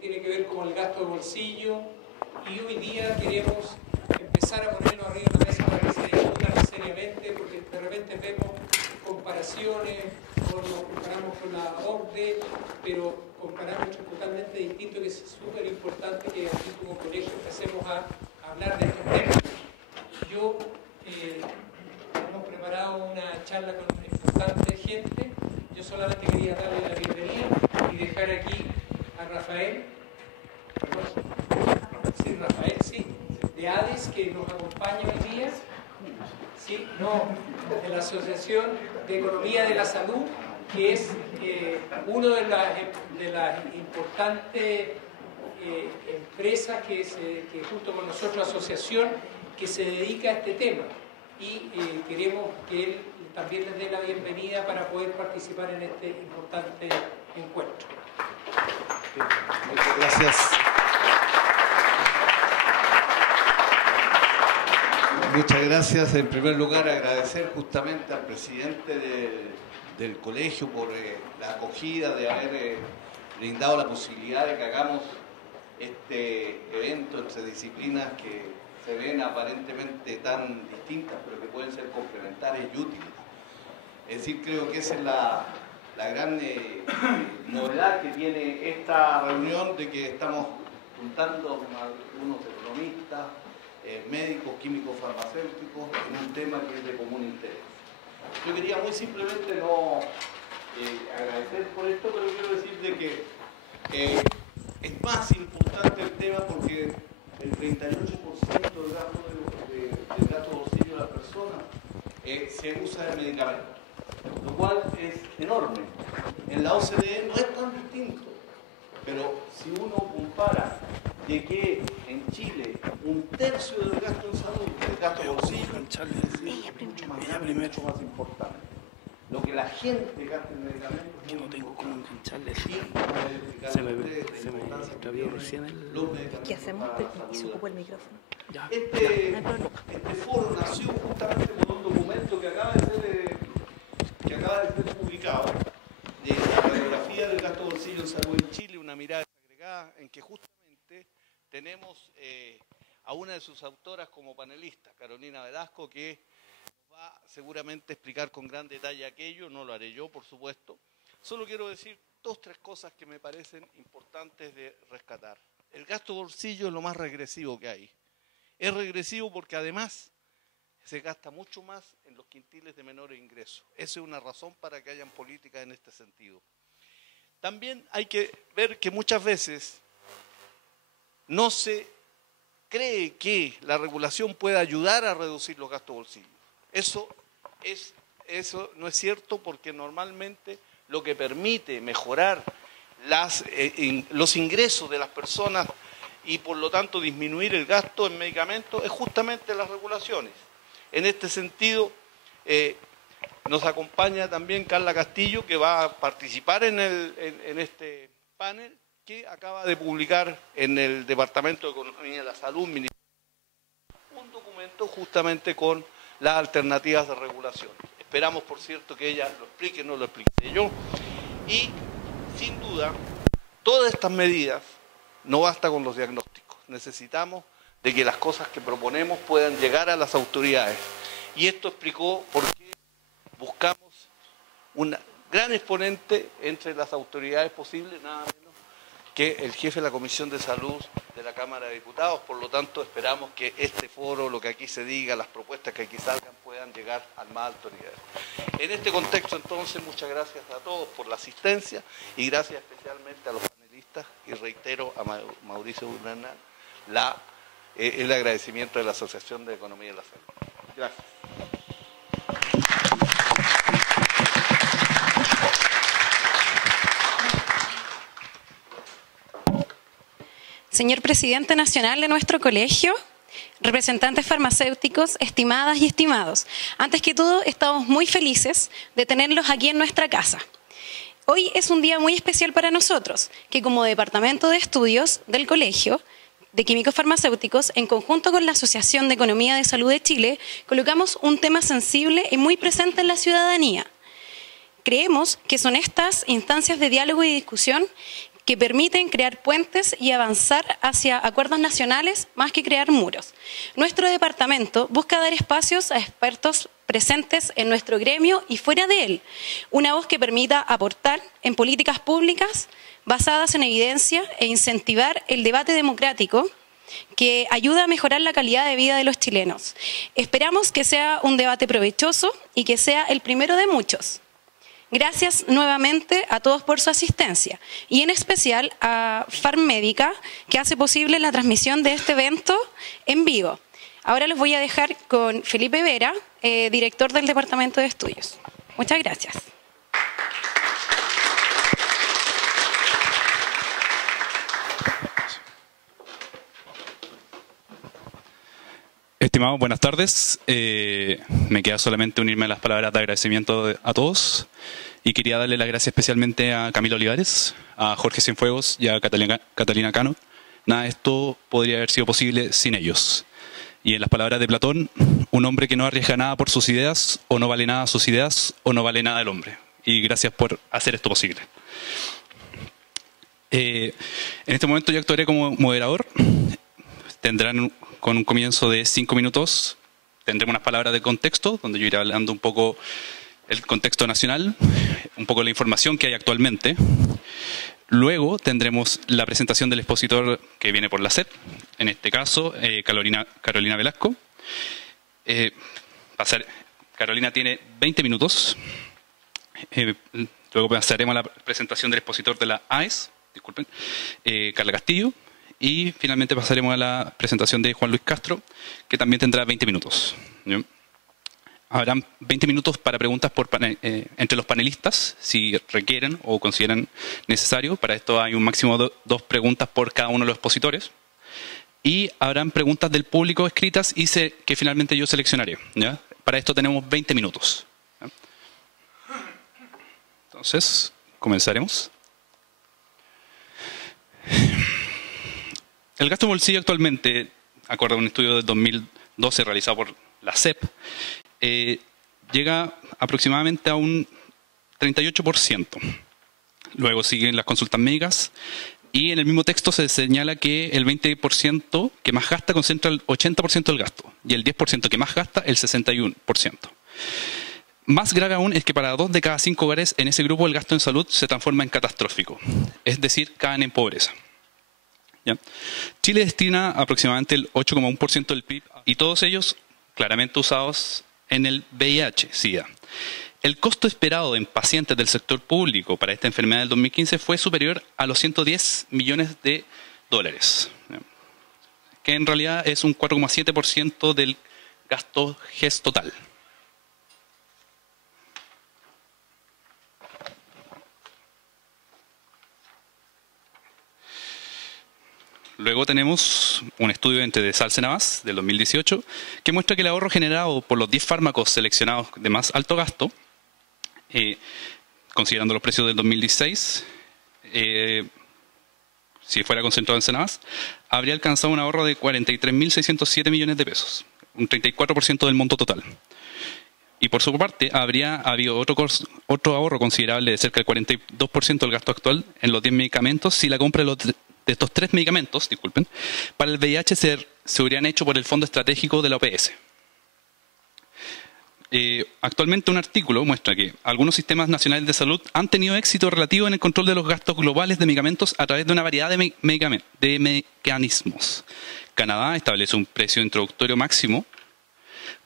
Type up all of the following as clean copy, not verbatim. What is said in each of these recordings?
tiene que ver con el gasto de bolsillo, y hoy día queremos empezar a ponerlo arriba de la mesa para que se discuta más seriamente, porque de repente vemos comparaciones, o nos comparamos con la OCDE, pero comparamos totalmente distinto, que es súper importante que aquí como colegio empecemos a hablar de estos temas. Yo hemos preparado una charla con importante gente. Yo solamente quería darle la bienvenida y dejar aquí a Rafael, sí, Rafael, sí, de ADES, que nos acompaña hoy día, sí, no, de la Asociación de Economía de la Salud, que es una de las importantes empresas que junto con nosotros, asociación, que se dedica a este tema. Y queremos que él también les dé la bienvenida para poder participar en este importante encuentro. Muchas gracias. Muchas gracias. En primer lugar, agradecer justamente al presidente del colegio por la acogida, de haber brindado la posibilidad de que hagamos este evento entre disciplinas que se ven aparentemente tan distintas, pero que pueden ser complementarias y útiles. Es decir, creo que esa es la gran novedad que tiene esta reunión, de que estamos juntando a algunos economistas, médicos, químicos, farmacéuticos, en un tema que es de común interés. Yo quería muy simplemente no agradecer por esto, pero quiero decir de que es más importante el tema porque el 38% del gasto de bolsillo de las personas se usa en medicamentos, lo cual es enorme. En la OCDE no es tan distinto, pero si uno compara de que en Chile un tercio del gasto en salud, del gasto de bolsillo, mucho más importante. Lo que la gente gasta en medicamentos, yo no tengo cómo engancharle. Se me extravió recién el... ¿Qué hacemos? Y se ocupó el micrófono. Ya, este foro nació justamente con un documento que acaba de ser publicado, de la radiografía del gasto de bolsillo en salud en Chile, una mirada desagregada, en que justamente tenemos a una de sus autoras como panelista, Carolina Velasco, que nos va seguramente a explicar con gran detalle aquello. No lo haré yo, por supuesto. Solo quiero decir 2 o 3 cosas que me parecen importantes de rescatar. El gasto de bolsillo es lo más regresivo que hay. Es regresivo porque además se gasta mucho más en los quintiles de menores ingresos. Esa es una razón para que hayan políticas en este sentido. También hay que ver que muchas veces no se cree que la regulación pueda ayudar a reducir los gastos de bolsillo. Eso no es cierto, porque normalmente lo que permite mejorar los ingresos de las personas y por lo tanto disminuir el gasto en medicamentos es justamente las regulaciones. En este sentido, nos acompaña también Carla Castillo, que va a participar en este panel que acaba de publicar en el Departamento de Economía de la Salud un documento justamente con las alternativas de regulación. Esperamos, por cierto, que ella lo explique, no lo explique yo. Y, sin duda, todas estas medidas no basta con los diagnósticos. Necesitamos de que las cosas que proponemos puedan llegar a las autoridades. Y esto explicó por qué buscamos un gran exponente entre las autoridades posibles, nada menos que el jefe de la Comisión de Salud de la Cámara de Diputados. Por lo tanto, esperamos que este foro, lo que aquí se diga, las propuestas que aquí salgan, puedan llegar al más alto nivel. En este contexto, entonces, muchas gracias a todos por la asistencia y gracias especialmente a los panelistas, y reitero a Mauricio Bernal el agradecimiento de la Asociación de Economía de la Salud. Gracias. Señor presidente nacional de nuestro colegio, representantes farmacéuticos, estimadas y estimados, antes que todo estamos muy felices de tenerlos aquí en nuestra casa. Hoy es un día muy especial para nosotros, que como Departamento de Estudios del Colegio de Químicos Farmacéuticos, en conjunto con la Asociación de Economía de Salud de Chile, colocamos un tema sensible y muy presente en la ciudadanía. Creemos que son estas instancias de diálogo y discusión que permiten crear puentes y avanzar hacia acuerdos nacionales más que crear muros. Nuestro departamento busca dar espacios a expertos presentes en nuestro gremio y fuera de él, una voz que permita aportar en políticas públicas basadas en evidencia e incentivar el debate democrático que ayuda a mejorar la calidad de vida de los chilenos. Esperamos que sea un debate provechoso y que sea el primero de muchos. Gracias nuevamente a todos por su asistencia y en especial a Farmédica, que hace posible la transmisión de este evento en vivo. Ahora los voy a dejar con Felipe Vera, director del Departamento de Estudios. Muchas gracias. Estimados, buenas tardes. Me queda solamente unirme a las palabras de agradecimiento a todos y quería darle las gracias especialmente a Camilo Olivares, a Jorge Cienfuegos y a Catalina Cano. Nada de esto podría haber sido posible sin ellos. Y en las palabras de Platón, un hombre que no arriesga nada por sus ideas, o no vale nada sus ideas, o no vale nada el hombre. Y gracias por hacer esto posible. En este momento yo actuaré como moderador. Tendrán con un comienzo de 5 minutos, tendremos unas palabras de contexto, donde yo iré hablando un poco el contexto nacional, un poco la información que hay actualmente. Luego tendremos la presentación del expositor que viene por la SEP, en este caso Carolina Velasco. Carolina tiene 20 minutos. Luego pasaremos a la presentación del expositor de la AES, disculpen, Carla Castillo. Y finalmente pasaremos a la presentación de Juan Luis Castro, que también tendrá 20 minutos. ¿Sí? Habrán 20 minutos para preguntas entre los panelistas, si requieren o consideran necesario. Para esto hay un máximo de 2 preguntas por cada uno de los expositores. Y habrán preguntas del público escritas y que finalmente yo seleccionaré. ¿Ya? Para esto tenemos 20 minutos. ¿Ya? Entonces, comenzaremos. El gasto de bolsillo actualmente, acorde a un estudio de 2012 realizado por la SEP, llega aproximadamente a un 38%. Luego siguen las consultas médicas y en el mismo texto se señala que el 20% que más gasta concentra el 80% del gasto y el 10% que más gasta el 61%. Más grave aún es que para 2 de cada 5 hogares en ese grupo el gasto en salud se transforma en catastrófico, es decir, caen en pobreza. ¿Ya? Chile destina aproximadamente el 8,1% del PIB y todos ellos claramente usados en el VIH-Sida. El costo esperado en pacientes del sector público para esta enfermedad del 2015 fue superior a los 110 millones de dólares, ¿ya? Que en realidad es un 4,7% del gasto GES total. Luego tenemos un estudio de Salce-Navas del 2018 que muestra que el ahorro generado por los 10 fármacos seleccionados de más alto gasto, considerando los precios del 2016, si fuera concentrado en Senavas, habría alcanzado un ahorro de 43.607 millones de pesos, un 34% del monto total. Y por su parte, habría habido otro ahorro considerable de cerca del 42% del gasto actual en los 10 medicamentos si la compra de estos 3 medicamentos, disculpen, para el VIH se hubieran hecho por el Fondo Estratégico de la OPS. Actualmente un artículo muestra que algunos sistemas nacionales de salud han tenido éxito relativo en el control de los gastos globales de medicamentos a través de una variedad de mecanismos. Canadá establece un precio introductorio máximo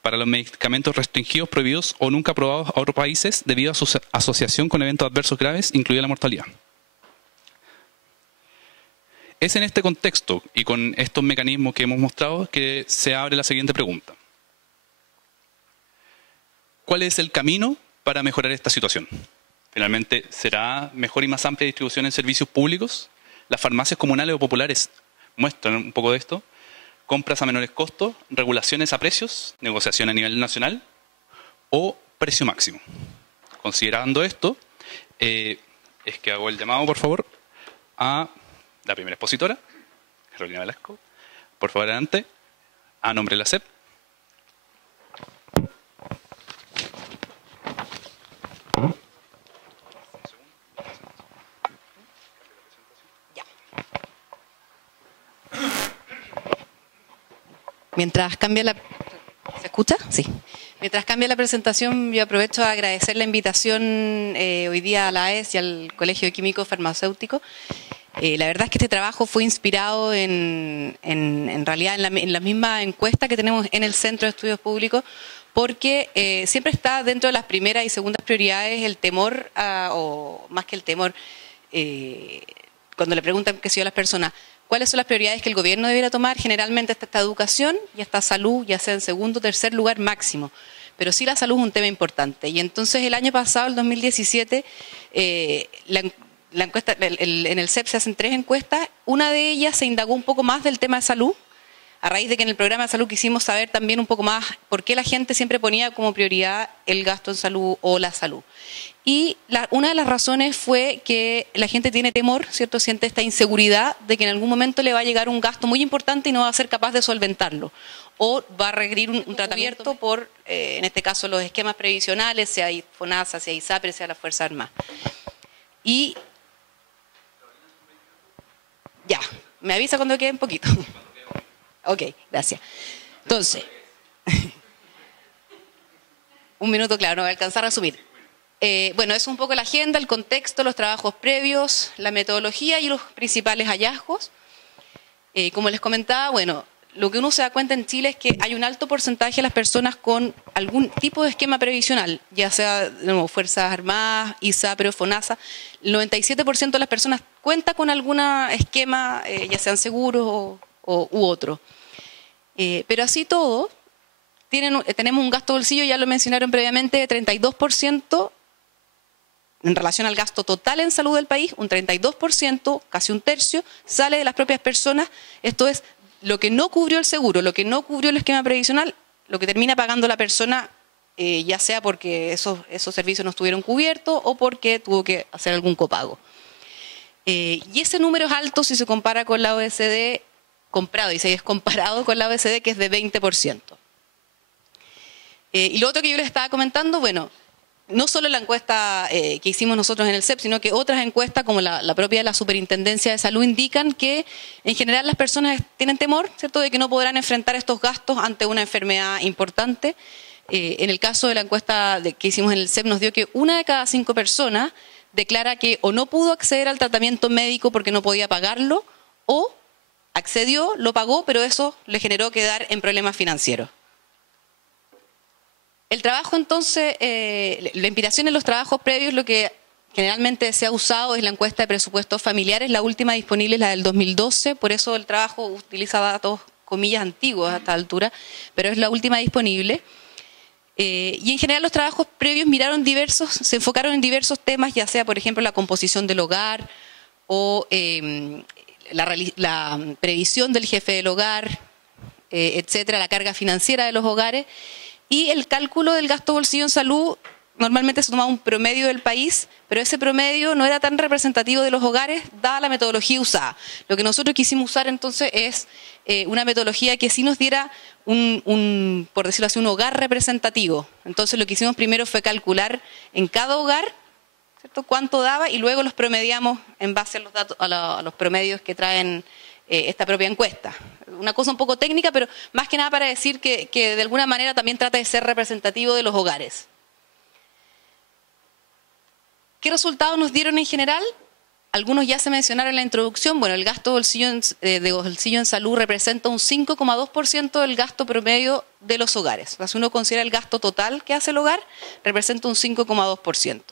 para los medicamentos restringidos, prohibidos o nunca aprobados a otros países debido a su asociación con eventos adversos graves, incluida la mortalidad. Es en este contexto y con estos mecanismos que hemos mostrado que se abre la siguiente pregunta. ¿Cuál es el camino para mejorar esta situación? Finalmente, ¿será mejor y más amplia distribución en servicios públicos? Las farmacias comunales o populares muestran un poco de esto. Compras a menores costos, regulaciones a precios, negociación a nivel nacional o precio máximo. Considerando esto, es que hago el llamado, por favor, a la primera expositora, Carolina Velasco. Por favor, adelante, a nombre de la SEP. Mientras cambia la... ¿Se escucha? Sí. Mientras cambia la presentación, yo aprovecho a agradecer la invitación hoy día a la AES y al Colegio de Químicos Farmacéuticos. La verdad es que este trabajo fue inspirado en realidad en la misma encuesta que tenemos en el Centro de Estudios Públicos, porque siempre está dentro de las primeras y segundas prioridades el temor, o más que el temor, cuando le preguntan qué sé yo a las personas, ¿cuáles son las prioridades que el gobierno debiera tomar? Generalmente está esta educación y esta salud, ya sea en segundo o tercer lugar máximo. Pero sí la salud es un tema importante. Y entonces el año pasado, el 2017, la encuesta, en el CEP se hacen 3 encuestas. Una de ellas se indagó un poco más del tema de salud, a raíz de que en el programa de salud quisimos saber también un poco más por qué la gente siempre ponía como prioridad el gasto en salud o la salud. Y una de las razones fue que la gente tiene temor, ¿cierto? Siente esta inseguridad de que en algún momento le va a llegar un gasto muy importante y no va a ser capaz de solventarlo. O va a requerir un tratamiento por, en este caso, los esquemas previsionales, sea FONASA, sea ISAPRE, sea la Fuerza Armada. Y ya, me avisa cuando quede un poquito. Ok, gracias. Entonces, un minuto, claro, no voy a alcanzar a resumir. Bueno, es un poco la agenda, el contexto, los trabajos previos, la metodología y los principales hallazgos. Como les comentaba, bueno, lo que uno se da cuenta en Chile es que hay un alto porcentaje de las personas con algún tipo de esquema previsional, ya sea Fuerzas Armadas, ISAPRE o FONASA. El 97% de las personas cuenta con algún esquema, ya sean seguros u otro. Pero así todo, tenemos un gasto bolsillo, ya lo mencionaron previamente, de 32%. En relación al gasto total en salud del país, un 32%, casi un tercio, sale de las propias personas. Esto es lo que no cubrió el seguro, lo que no cubrió el esquema previsional, lo que termina pagando la persona, ya sea porque esos servicios no estuvieron cubiertos o porque tuvo que hacer algún copago. Y ese número es alto si se compara con la OECD, y si es comparado con la OECD, que es de 20%. Y lo otro que yo les estaba comentando, bueno, no solo la encuesta que hicimos nosotros en el CEP, sino que otras encuestas como la propia de la Superintendencia de Salud indican que en general las personas tienen temor, ¿cierto?, de que no podrán enfrentar estos gastos ante una enfermedad importante. En el caso de la encuesta que hicimos en el CEP nos dio que 1 de cada 5 personas declara que o no pudo acceder al tratamiento médico porque no podía pagarlo, o accedió, lo pagó, pero eso le generó quedar en problemas financieros. El trabajo, entonces, la inspiración en los trabajos previos, lo que generalmente se ha usado es la encuesta de presupuestos familiares. La última disponible es la del 2012, por eso el trabajo utiliza datos, comillas, antiguos a esta altura, pero es la última disponible. Y en general los trabajos previos se enfocaron en diversos temas, ya sea, por ejemplo, la composición del hogar o la previsión del jefe del hogar, etcétera, la carga financiera de los hogares. Y el cálculo del gasto bolsillo en salud, normalmente se tomaba un promedio del país, pero ese promedio no era tan representativo de los hogares, dada la metodología usada. Lo que nosotros quisimos usar entonces es una metodología que sí nos diera por decirlo así, un hogar representativo. Entonces lo que hicimos primero fue calcular en cada hogar, ¿cierto?, cuánto daba, y luego los promediamos en base a los datos, a los promedios que traen esta propia encuesta. Una cosa un poco técnica, pero más que nada para decir que de alguna manera también trata de ser representativo de los hogares. ¿Qué resultados nos dieron en general? Algunos ya se mencionaron en la introducción. Bueno, el gasto de bolsillo en salud representa un 5,2% del gasto promedio de los hogares. O sea, si uno considera el gasto total que hace el hogar, representa un 5,2%.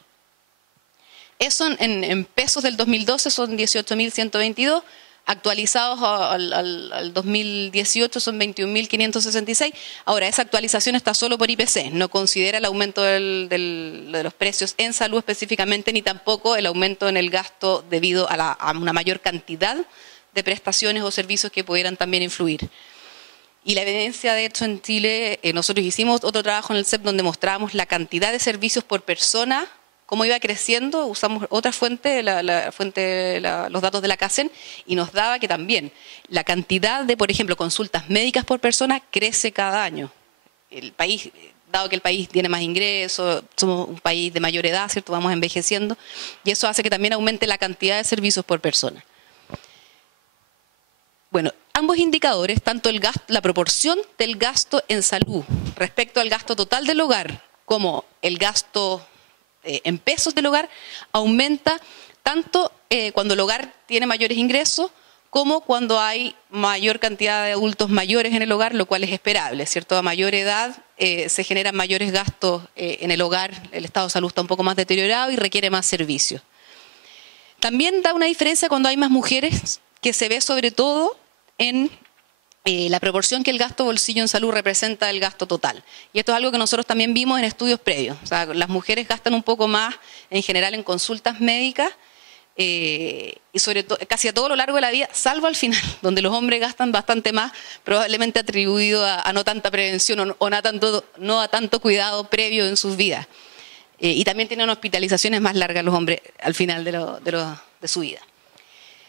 Eso en pesos del 2012 son 18.122. Actualizados al 2018 son 21.566. Ahora, esa actualización está solo por IPC, no considera el aumento de los precios en salud específicamente, ni tampoco el aumento en el gasto debido a una mayor cantidad de prestaciones o servicios que pudieran también influir. Y la evidencia, de hecho, en Chile, nosotros hicimos otro trabajo en el CEP donde mostrábamos la cantidad de servicios por persona, cómo iba creciendo. Usamos otra fuente, los datos de la CACEN, y nos daba que también la cantidad de, por ejemplo, consultas médicas por persona crece cada año. El país, dado que el país tiene más ingresos, somos un país de mayor edad, ¿cierto?, vamos envejeciendo, y eso hace que también aumente la cantidad de servicios por persona. Bueno, ambos indicadores, tanto la proporción del gasto en salud respecto al gasto total del hogar como el gasto en pesos del hogar, aumenta tanto cuando el hogar tiene mayores ingresos como cuando hay mayor cantidad de adultos mayores en el hogar, lo cual es esperable, ¿cierto? A mayor edad se generan mayores gastos en el hogar, el estado de salud está un poco más deteriorado y requiere más servicios. También da una diferencia cuando hay más mujeres, que se ve sobre todo en la proporción que el gasto bolsillo en salud representa del gasto total. Y esto es algo que nosotros también vimos en estudios previos. O sea, las mujeres gastan un poco más en general en consultas médicas, y sobre todo casi a todo lo largo de la vida, salvo al final, donde los hombres gastan bastante más, probablemente atribuido a no tanta prevención o no a tanto cuidado previo en sus vidas. Y también tienen hospitalizaciones más largas los hombres al final de su vida.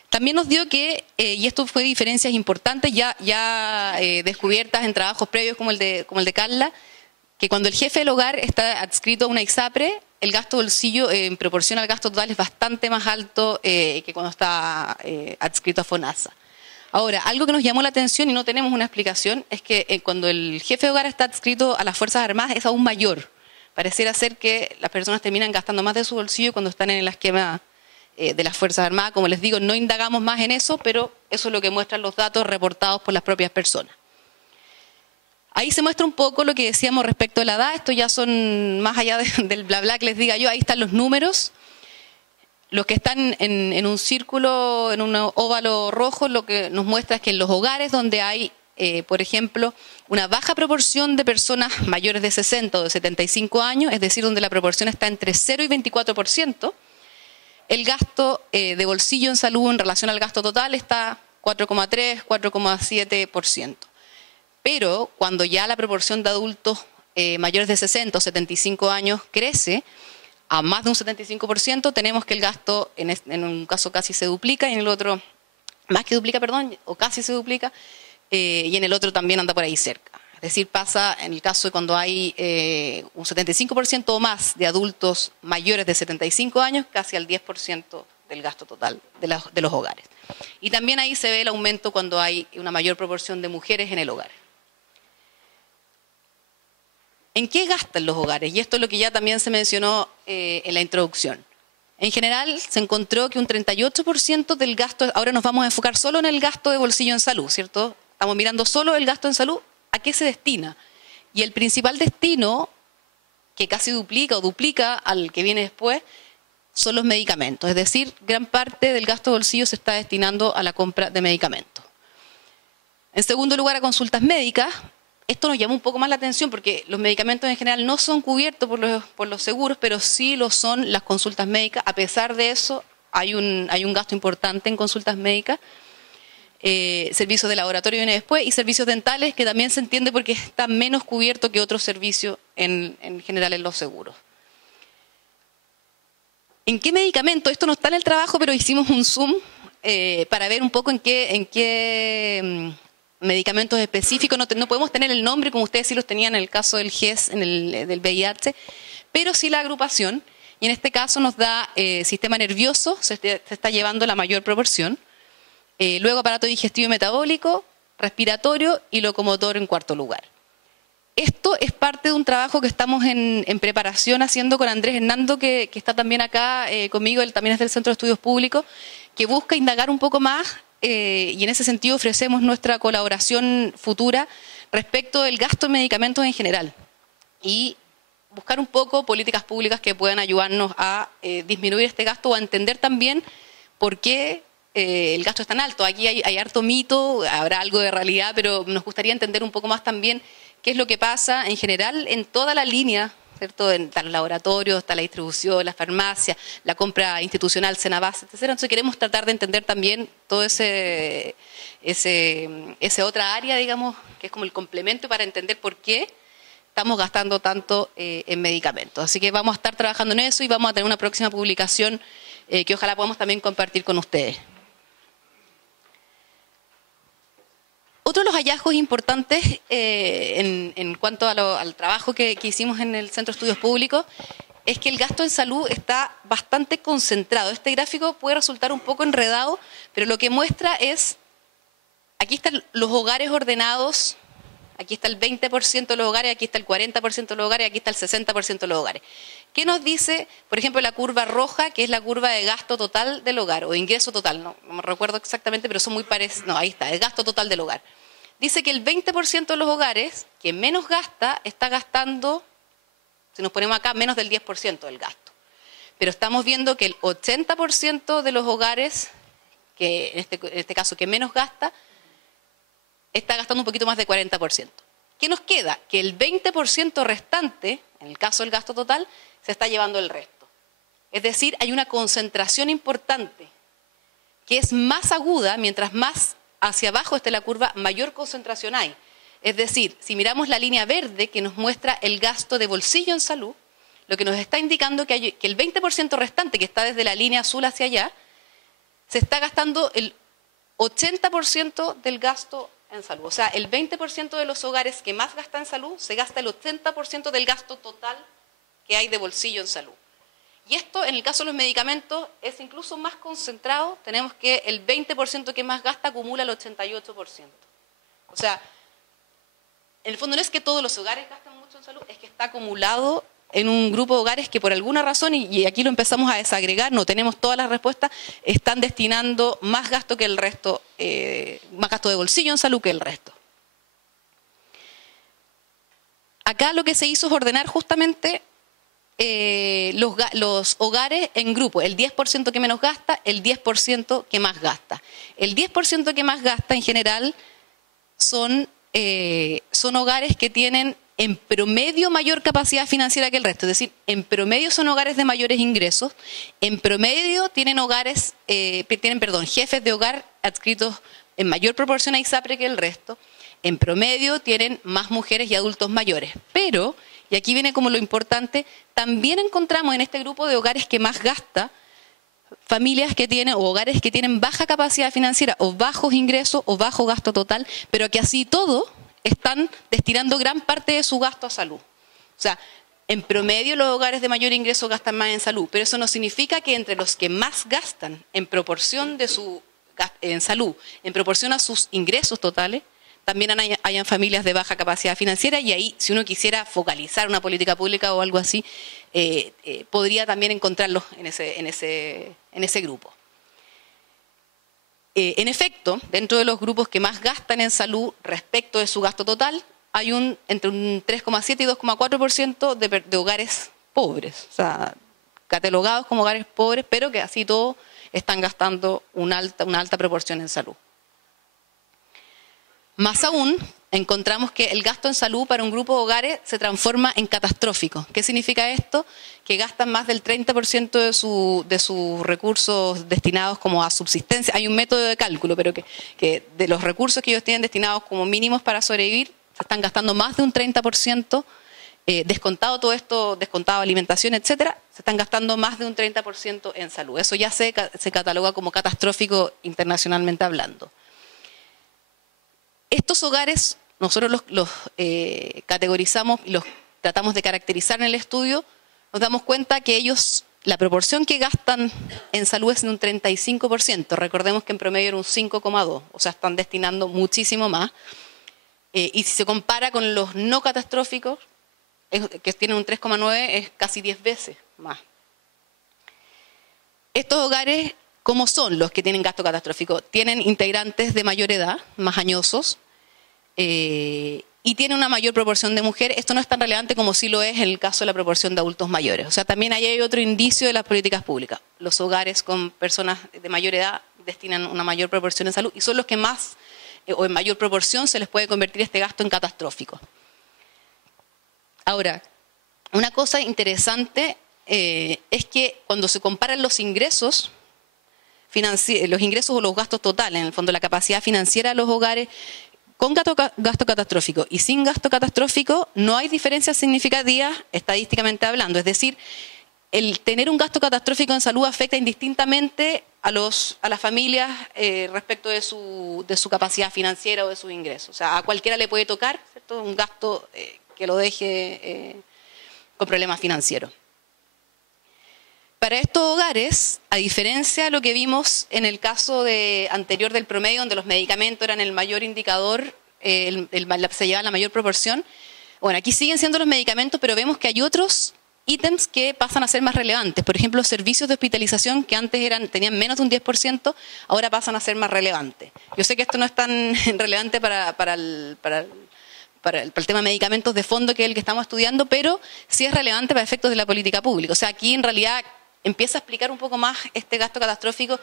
También nos dio que, y esto fue diferencias importantes ya descubiertas en trabajos previos como el de Carla, que cuando el jefe del hogar está adscrito a una ISAPRE, el gasto bolsillo en proporción al gasto total es bastante más alto que cuando está adscrito a FONASA. Ahora, algo que nos llamó la atención y no tenemos una explicación es que cuando el jefe de hogar está adscrito a las Fuerzas Armadas es aún mayor. Pareciera ser que las personas terminan gastando más de su bolsillo cuando están en el esquema de las Fuerzas Armadas. Como les digo, no indagamos más en eso, pero eso es lo que muestran los datos reportados por las propias personas. Ahí se muestra un poco lo que decíamos respecto a la edad. Esto ya son más allá del bla bla que les diga yo. Ahí están los números. Los que están en un círculo, en un óvalo rojo, lo que nos muestra es que en los hogares donde hay, por ejemplo, una baja proporción de personas mayores de 60 o de 75 años, es decir, donde la proporción está entre 0 y 24%, el gasto de bolsillo en salud en relación al gasto total está 4,3, 4,7%. Pero cuando ya la proporción de adultos mayores de 60 o 75 años crece a más de un 75%, tenemos que el gasto en un caso casi se duplica y en el otro, más que duplica, perdón, o casi se duplica, y en el otro también anda por ahí cerca. Es decir, pasa en el caso de cuando hay un 75% o más de adultos mayores de 75 años, casi al 10% del gasto total de los hogares. Y también ahí se ve el aumento cuando hay una mayor proporción de mujeres en el hogar. ¿En qué gastan los hogares? Y esto es lo que ya también se mencionó en la introducción. En general, se encontró que un 38% del gasto, ahora nos vamos a enfocar solo en el gasto de bolsillo en salud, ¿cierto? Estamos mirando solo el gasto en salud, ¿a qué se destina? Y el principal destino, que casi duplica al que viene después, son los medicamentos. Es decir, gran parte del gasto de bolsillo se está destinando a la compra de medicamentos. En segundo lugar, a consultas médicas. Esto nos llamó un poco más la atención porque los medicamentos en general no son cubiertos por los seguros, pero sí lo son las consultas médicas. A pesar de eso, hay un gasto importante en consultas médicas. Servicios de laboratorio viene después y servicios dentales, que también se entiende porque está menos cubierto que otros servicios en general en los seguros. ¿En qué medicamento? Esto no está en el trabajo, pero hicimos un zoom para ver un poco en qué medicamentos específicos. No podemos tener el nombre como ustedes sí los tenían en el caso del GES, del VIH, pero sí la agrupación. Y en este caso nos da sistema nervioso, se está llevando la mayor proporción. Luego aparato digestivo y metabólico, respiratorio y locomotor en cuarto lugar. Esto es parte de un trabajo que estamos en preparación haciendo con Andrés Hernando, que está también acá conmigo, él también es del Centro de Estudios Públicos, que busca indagar un poco más y en ese sentido ofrecemos nuestra colaboración futura respecto del gasto en medicamentos en general y buscar un poco políticas públicas que puedan ayudarnos a disminuir este gasto o a entender también por qué el gasto es tan alto. Aquí hay harto mito, habrá algo de realidad, pero nos gustaría entender un poco más también qué es lo que pasa en general en toda la línea, ¿cierto? Están los laboratorios, está la distribución, la farmacia, la compra institucional, Senabas, etc. Entonces queremos tratar de entender también todo ese otra área, digamos, que es como el complemento para entender por qué estamos gastando tanto en medicamentos. Así que vamos a estar trabajando en eso y vamos a tener una próxima publicación que ojalá podamos también compartir con ustedes. Otro de los hallazgos importantes en cuanto al trabajo que hicimos en el Centro de Estudios Públicos es que el gasto en salud está bastante concentrado. Este gráfico puede resultar un poco enredado, pero lo que muestra es aquí están los hogares ordenados, aquí está el 20% de los hogares, aquí está el 40% de los hogares, aquí está el 60% de los hogares. ¿Qué nos dice, por ejemplo, la curva roja, que es la curva de gasto total del hogar, o de ingreso total? No me recuerdo exactamente, pero son muy parecidos. No, ahí está, el gasto total del hogar. Dice que el 20% de los hogares que menos gasta, está gastando, si nos ponemos acá, menos del 10% del gasto. Pero estamos viendo que el 80% de los hogares, que en este caso que menos gasta, está gastando un poquito más de 40%. ¿Qué nos queda? Que el 20% restante, en el caso del gasto total, se está llevando el resto. Es decir, hay una concentración importante que es más aguda, mientras más hacia abajo esté la curva, mayor concentración hay. Es decir, si miramos la línea verde que nos muestra el gasto de bolsillo en salud, lo que nos está indicando que el 20% restante, que está desde la línea azul hacia allá, se está gastando el 80% del gasto en salud. O sea, el 20% de los hogares que más gastan en salud, se gasta el 80% del gasto total que hay de bolsillo en salud. Y esto, en el caso de los medicamentos, es incluso más concentrado. Tenemos que el 20% que más gasta acumula el 88%. O sea, en el fondo no es que todos los hogares gasten mucho en salud, es que está acumulado en un grupo de hogares que por alguna razón, y aquí lo empezamos a desagregar, no tenemos todas las respuestas, están destinando más gasto que el resto, más gasto de bolsillo en salud que el resto. Acá lo que se hizo es ordenar justamente los hogares en grupo, el 10% que menos gasta, el 10% que más gasta. El 10% que más gasta en general son hogares que tienen en promedio mayor capacidad financiera que el resto, es decir, en promedio son hogares de mayores ingresos, en promedio tienen jefes de hogar adscritos en mayor proporción a ISAPRE que el resto, en promedio tienen más mujeres y adultos mayores, pero, y aquí viene como lo importante, también encontramos en este grupo de hogares que más gasta, familias que tienen, o hogares que tienen baja capacidad financiera, o bajos ingresos, o bajo gasto total, pero que así todo están destinando gran parte de su gasto a salud. O sea, en promedio los hogares de mayor ingreso gastan más en salud, pero eso no significa que entre los que más gastan en proporción en salud, en proporción a sus ingresos totales, también hayan familias de baja capacidad financiera, y ahí, si uno quisiera focalizar una política pública o algo así, podría también encontrarlos en ese grupo. En efecto, dentro de los grupos que más gastan en salud respecto de su gasto total, hay entre un 3,7 y 2,4% de hogares pobres, o sea, catalogados como hogares pobres, pero que así todo están gastando una alta proporción en salud. Más aún, encontramos que el gasto en salud para un grupo de hogares se transforma en catastrófico. ¿Qué significa esto? Que gastan más del 30% de sus recursos destinados como a subsistencia. Hay un método de cálculo, pero que de los recursos que ellos tienen destinados como mínimos para sobrevivir, se están gastando más de un 30%, descontado todo esto, descontado alimentación, etcétera, se están gastando más de un 30% en salud. Eso ya se cataloga como catastrófico internacionalmente hablando. Estos hogares nosotros los categorizamos y los tratamos de caracterizar en el estudio, nos damos cuenta que ellos, la proporción que gastan en salud es de un 35%, recordemos que en promedio era un 5,2%, o sea, están destinando muchísimo más. Y si se compara con los no catastróficos, que tienen un 3,9%, es casi 10 veces más. Estos hogares, ¿cómo son los que tienen gasto catastrófico? Tienen integrantes de mayor edad, más añosos, y tienen una mayor proporción de mujeres. Esto no es tan relevante como sí lo es en el caso de la proporción de adultos mayores. O sea, también ahí hay otro indicio de las políticas públicas. Los hogares con personas de mayor edad destinan una mayor proporción en salud y son los que más, o en mayor proporción, se les puede convertir este gasto en catastrófico. Ahora, una cosa interesante es que cuando se comparan los ingresos o los gastos totales, en el fondo la capacidad financiera de los hogares con gasto catastrófico y sin gasto catastrófico, no hay diferencias significativas estadísticamente hablando. Es decir, el tener un gasto catastrófico en salud afecta indistintamente a las familias respecto de su capacidad financiera o de sus ingresos. O sea, a cualquiera le puede tocar, ¿cierto?, un gasto que lo deje con problemas financieros. Para estos hogares, a diferencia de lo que vimos en el caso anterior del promedio, donde los medicamentos eran el mayor indicador, se llevaba la mayor proporción, bueno, aquí siguen siendo los medicamentos, pero vemos que hay otros ítems que pasan a ser más relevantes. Por ejemplo, los servicios de hospitalización que antes tenían menos de un 10%, ahora pasan a ser más relevantes. Yo sé que esto no es tan relevante para el tema de medicamentos de fondo, que es el que estamos estudiando, pero sí es relevante para efectos de la política pública. O sea, aquí en realidad empieza a explicar un poco más este gasto catastrófico,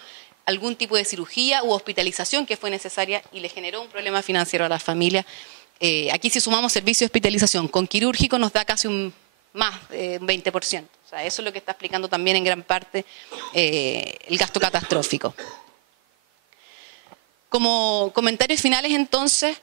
algún tipo de cirugía u hospitalización que fue necesaria y le generó un problema financiero a las familias. Aquí si sumamos servicio de hospitalización con quirúrgico nos da casi más de un 20%. O sea, eso es lo que está explicando también en gran parte el gasto catastrófico. Como comentarios finales entonces,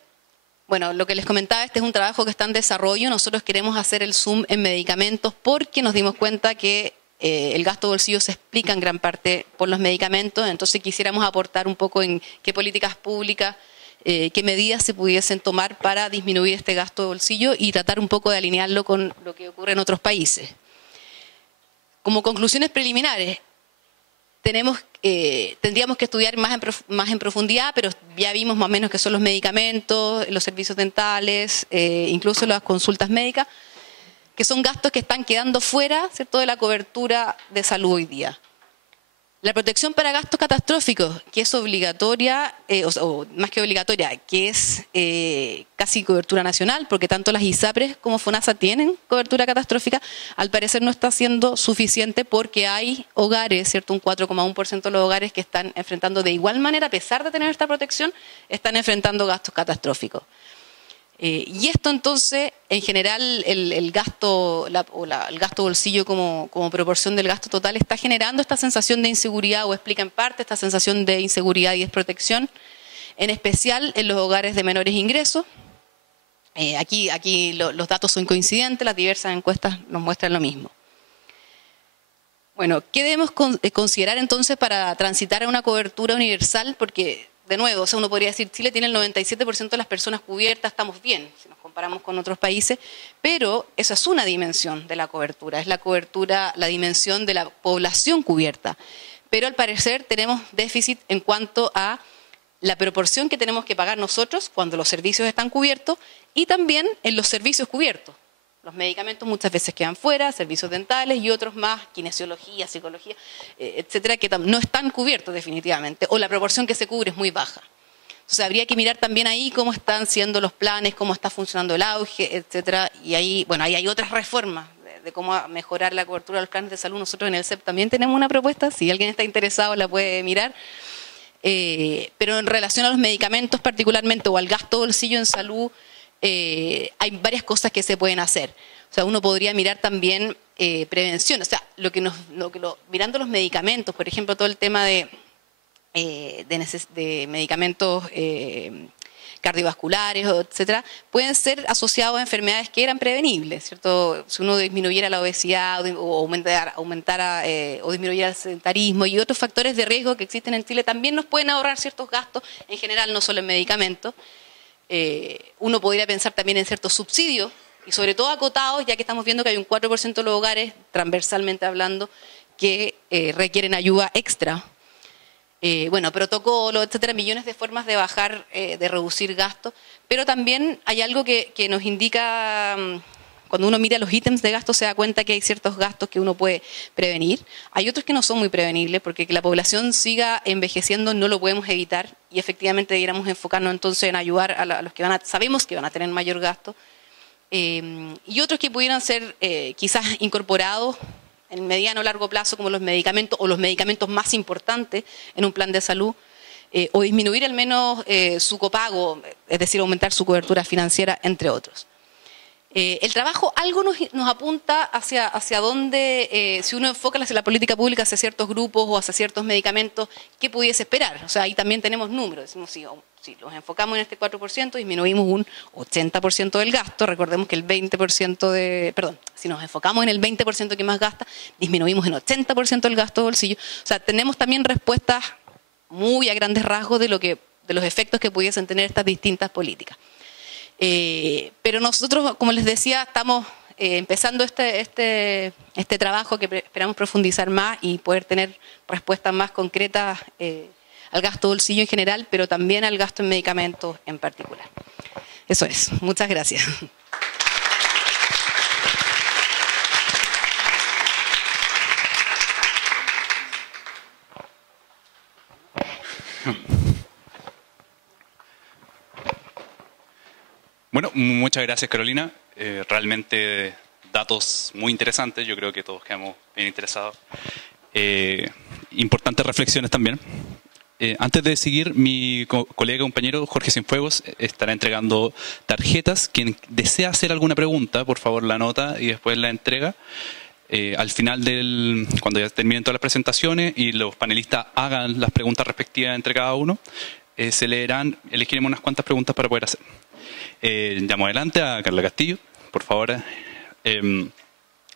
bueno, lo que les comentaba, este es un trabajo que está en desarrollo. Nosotros queremos hacer el zoom en medicamentos porque nos dimos cuenta que el gasto de bolsillo se explica en gran parte por los medicamentos, entonces quisiéramos aportar un poco en qué políticas públicas, qué medidas se pudiesen tomar para disminuir este gasto de bolsillo y tratar un poco de alinearlo con lo que ocurre en otros países. Como conclusiones preliminares, tendríamos que estudiar más en profundidad, pero ya vimos más o menos qué son los medicamentos, los servicios dentales, incluso las consultas médicas, que son gastos que están quedando fuera, ¿cierto?, de la cobertura de salud hoy día. La protección para gastos catastróficos, que es obligatoria, o más que obligatoria, que es casi cobertura nacional, porque tanto las ISAPRES como FONASA tienen cobertura catastrófica, al parecer no está siendo suficiente porque hay hogares, ¿cierto?, un 4,1% de los hogares que están enfrentando de igual manera, a pesar de tener esta protección, están enfrentando gastos catastróficos. Y esto entonces, en general, el gasto bolsillo como proporción del gasto total está generando esta sensación de inseguridad, o explica en parte esta sensación de inseguridad y desprotección, en especial en los hogares de menores ingresos. Aquí los datos son coincidentes, las diversas encuestas nos muestran lo mismo. Bueno, ¿qué debemos considerar entonces para transitar a una cobertura universal? Porque de nuevo, o sea, uno podría decir, Chile tiene el 97% de las personas cubiertas, estamos bien, si nos comparamos con otros países, pero esa es una dimensión de la cobertura, es la dimensión de la población cubierta. Pero al parecer tenemos déficit en cuanto a la proporción que tenemos que pagar nosotros cuando los servicios están cubiertos y también en los servicios cubiertos. Los medicamentos muchas veces quedan fuera, servicios dentales y otros más, kinesiología, psicología, etcétera, que no están cubiertos definitivamente, o la proporción que se cubre es muy baja. Entonces habría que mirar también ahí cómo están siendo los planes, cómo está funcionando el auge, etcétera. Y ahí, bueno, ahí hay otras reformas de cómo mejorar la cobertura de los planes de salud. Nosotros en el CEP también tenemos una propuesta, si alguien está interesado la puede mirar. Pero en relación a los medicamentos particularmente o al gasto bolsillo en salud, hay varias cosas que se pueden hacer. O sea, uno podría mirar también prevención. O sea, mirando los medicamentos, por ejemplo, todo el tema de medicamentos cardiovasculares, etcétera, pueden ser asociados a enfermedades que eran prevenibles, ¿cierto? Si uno disminuyera la obesidad o aumentara o disminuyera el sedentarismo y otros factores de riesgo que existen en Chile, también nos pueden ahorrar ciertos gastos, en general, no solo en medicamentos. Uno podría pensar también en ciertos subsidios y sobre todo acotados, ya que estamos viendo que hay un 4% de los hogares, transversalmente hablando, que requieren ayuda extra. Bueno, protocolos, etcétera, millones de formas de bajar, de reducir gastos, pero también hay algo que nos indica, cuando uno mira los ítems de gasto se da cuenta que hay ciertos gastos que uno puede prevenir, hay otros que no son muy prevenibles, porque que la población siga envejeciendo no lo podemos evitar y efectivamente deberíamos enfocarnos entonces en ayudar a los que sabemos que van a tener mayor gasto, y otros que pudieran ser quizás incorporados en mediano o largo plazo, como los medicamentos o los medicamentos más importantes en un plan de salud, o disminuir al menos su copago, es decir, aumentar su cobertura financiera, entre otros. El trabajo algo nos apunta hacia dónde, si uno enfoca la política pública hacia ciertos grupos o hacia ciertos medicamentos, ¿qué pudiese esperar? O sea, ahí también tenemos números. Decimos, si los enfocamos en este 4%, disminuimos un 80% del gasto. Recordemos que el 20% si nos enfocamos en el 20% que más gasta, disminuimos en 80% del gasto de bolsillo. O sea, tenemos también respuestas muy a grandes rasgos de los efectos que pudiesen tener estas distintas políticas. Pero nosotros, como les decía, estamos empezando este trabajo que esperamos profundizar más y poder tener respuestas más concretas al gasto bolsillo en general, pero también al gasto en medicamentos en particular. Eso es. Muchas gracias. Bueno, muchas gracias, Carolina. Realmente datos muy interesantes. Yo creo que todos quedamos bien interesados. Importantes reflexiones también. Antes de seguir, mi colega y compañero Jorge Cienfuegos estará entregando tarjetas. Quien desea hacer alguna pregunta, por favor la anota y después la entrega. Al final cuando ya terminen todas las presentaciones y los panelistas hagan las preguntas respectivas entre cada uno, se leerán, elegiremos unas cuantas preguntas para poder hacer. Llamo adelante a Carla Castillo, por favor, en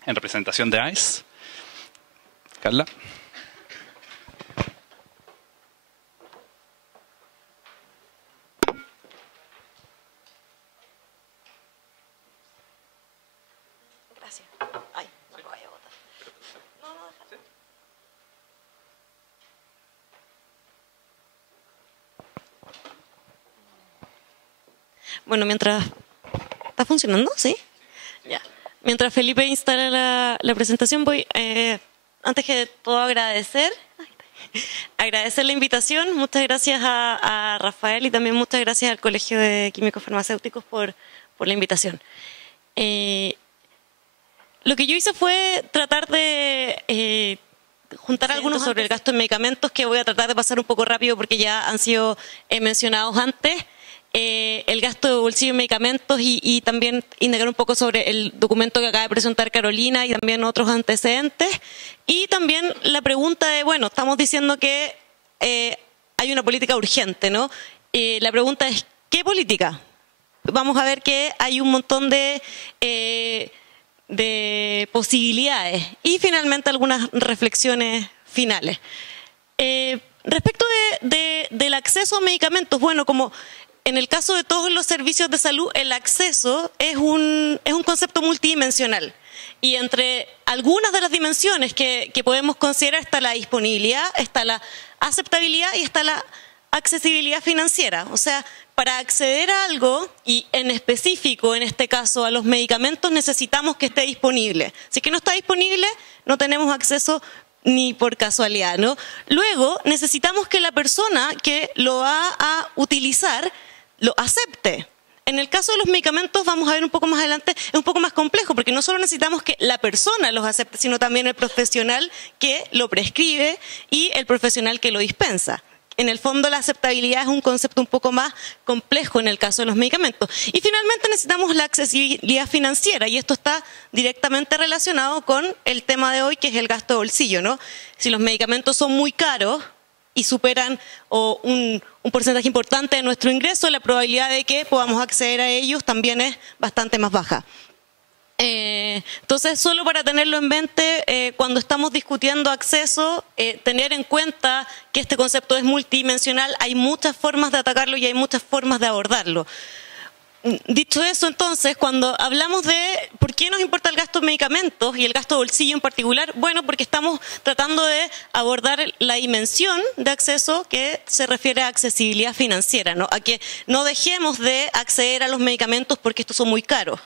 representación de ICE. Carla. Gracias. Ay, no lo vaya a botar. No, déjalo. Bueno, mientras... ¿Está funcionando? ¿Sí? Ya. Mientras Felipe instala la presentación, voy, antes que todo, agradecer la invitación. Muchas gracias a Rafael y también muchas gracias al Colegio de Químicos Farmacéuticos por la invitación. Lo que yo hice fue tratar de juntar algunos sobre el gasto en medicamentos, que voy a tratar de pasar un poco rápido porque ya han sido mencionados antes. El gasto de bolsillo en medicamentos y también indagar un poco sobre el documento que acaba de presentar Carolina y también otros antecedentes. Y también la pregunta de, bueno, estamos diciendo que hay una política urgente, ¿no? La pregunta es, ¿qué política? Vamos a ver que hay un montón de posibilidades y finalmente algunas reflexiones finales. Respecto del acceso a medicamentos, bueno, como en el caso de todos los servicios de salud, el acceso es un concepto multidimensional. Y entre algunas de las dimensiones que podemos considerar está la disponibilidad, está la aceptabilidad y está la accesibilidad financiera. O sea, para acceder a algo, y en específico en este caso a los medicamentos, necesitamos que esté disponible. Si es que no está disponible, no tenemos acceso ni por casualidad, ¿no? Luego, necesitamos que la persona que lo va a utilizar lo acepte. En el caso de los medicamentos, vamos a ver un poco más adelante, es un poco más complejo, porque no solo necesitamos que la persona los acepte, sino también el profesional que lo prescribe y el profesional que lo dispensa. En el fondo, la aceptabilidad es un concepto un poco más complejo en el caso de los medicamentos. Y finalmente necesitamos la accesibilidad financiera, y esto está directamente relacionado con el tema de hoy, que es el gasto de bolsillo, ¿no? Si los medicamentos son muy caros y superan un porcentaje importante de nuestro ingreso, la probabilidad de que podamos acceder a ellos también es bastante más baja. Entonces, solo para tenerlo en mente, cuando estamos discutiendo acceso, tener en cuenta que este concepto es multidimensional, hay muchas formas de atacarlo y hay muchas formas de abordarlo. Dicho eso, entonces, cuando hablamos de por qué nos importa el gasto en medicamentos y el gasto de bolsillo en particular, bueno, porque estamos tratando de abordar la dimensión de acceso que se refiere a accesibilidad financiera, ¿no? A que no dejemos de acceder a los medicamentos porque estos son muy caros.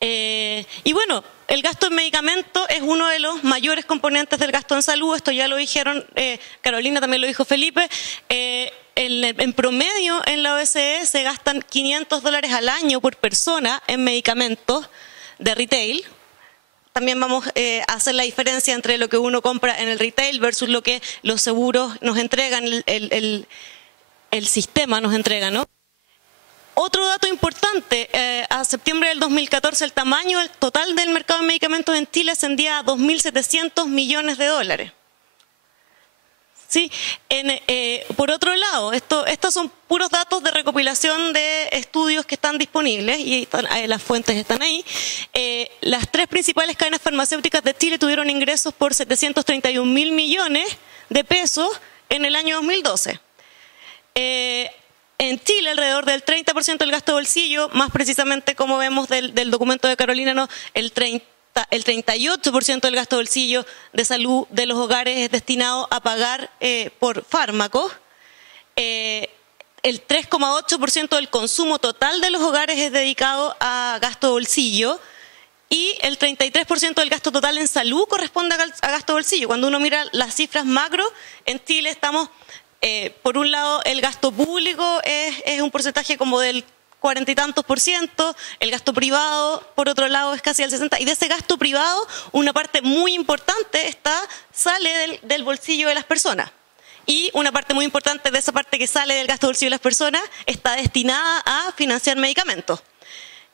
Y bueno, el gasto en medicamentos es uno de los mayores componentes del gasto en salud. Esto ya lo dijeron, Carolina, también lo dijo Felipe. En promedio en la OCDE se gastan $500 al año por persona en medicamentos de retail. También vamos a hacer la diferencia entre lo que uno compra en el retail versus lo que los seguros nos entregan, el sistema nos entrega, ¿no? Otro dato importante, a septiembre del 2014 el tamaño total del mercado de medicamentos en Chile ascendía a 2.700 millones de dólares. ¿Sí? Por otro lado, estos son puros datos de recopilación de estudios que están disponibles y las fuentes están ahí. Las tres principales cadenas farmacéuticas de Chile tuvieron ingresos por 731.000 millones de pesos en el año 2012. En Chile, alrededor del 30% del gasto de bolsillo, más precisamente como vemos del documento de Carolina, ¿no? el 38% del gasto de bolsillo de salud de los hogares es destinado a pagar por fármacos. El 3,8% del consumo total de los hogares es dedicado a gasto de bolsillo. Y el 33% del gasto total en salud corresponde a gasto de bolsillo. Cuando uno mira las cifras macro, en Chile estamos, por un lado, el gasto público es un porcentaje como del 40 y tantos %, el gasto privado, por otro lado, es casi el 60%. Y de ese gasto privado, una parte muy importante sale del bolsillo de las personas. Y una parte muy importante de esa parte que sale del gasto de bolsillo de las personas está destinada a financiar medicamentos.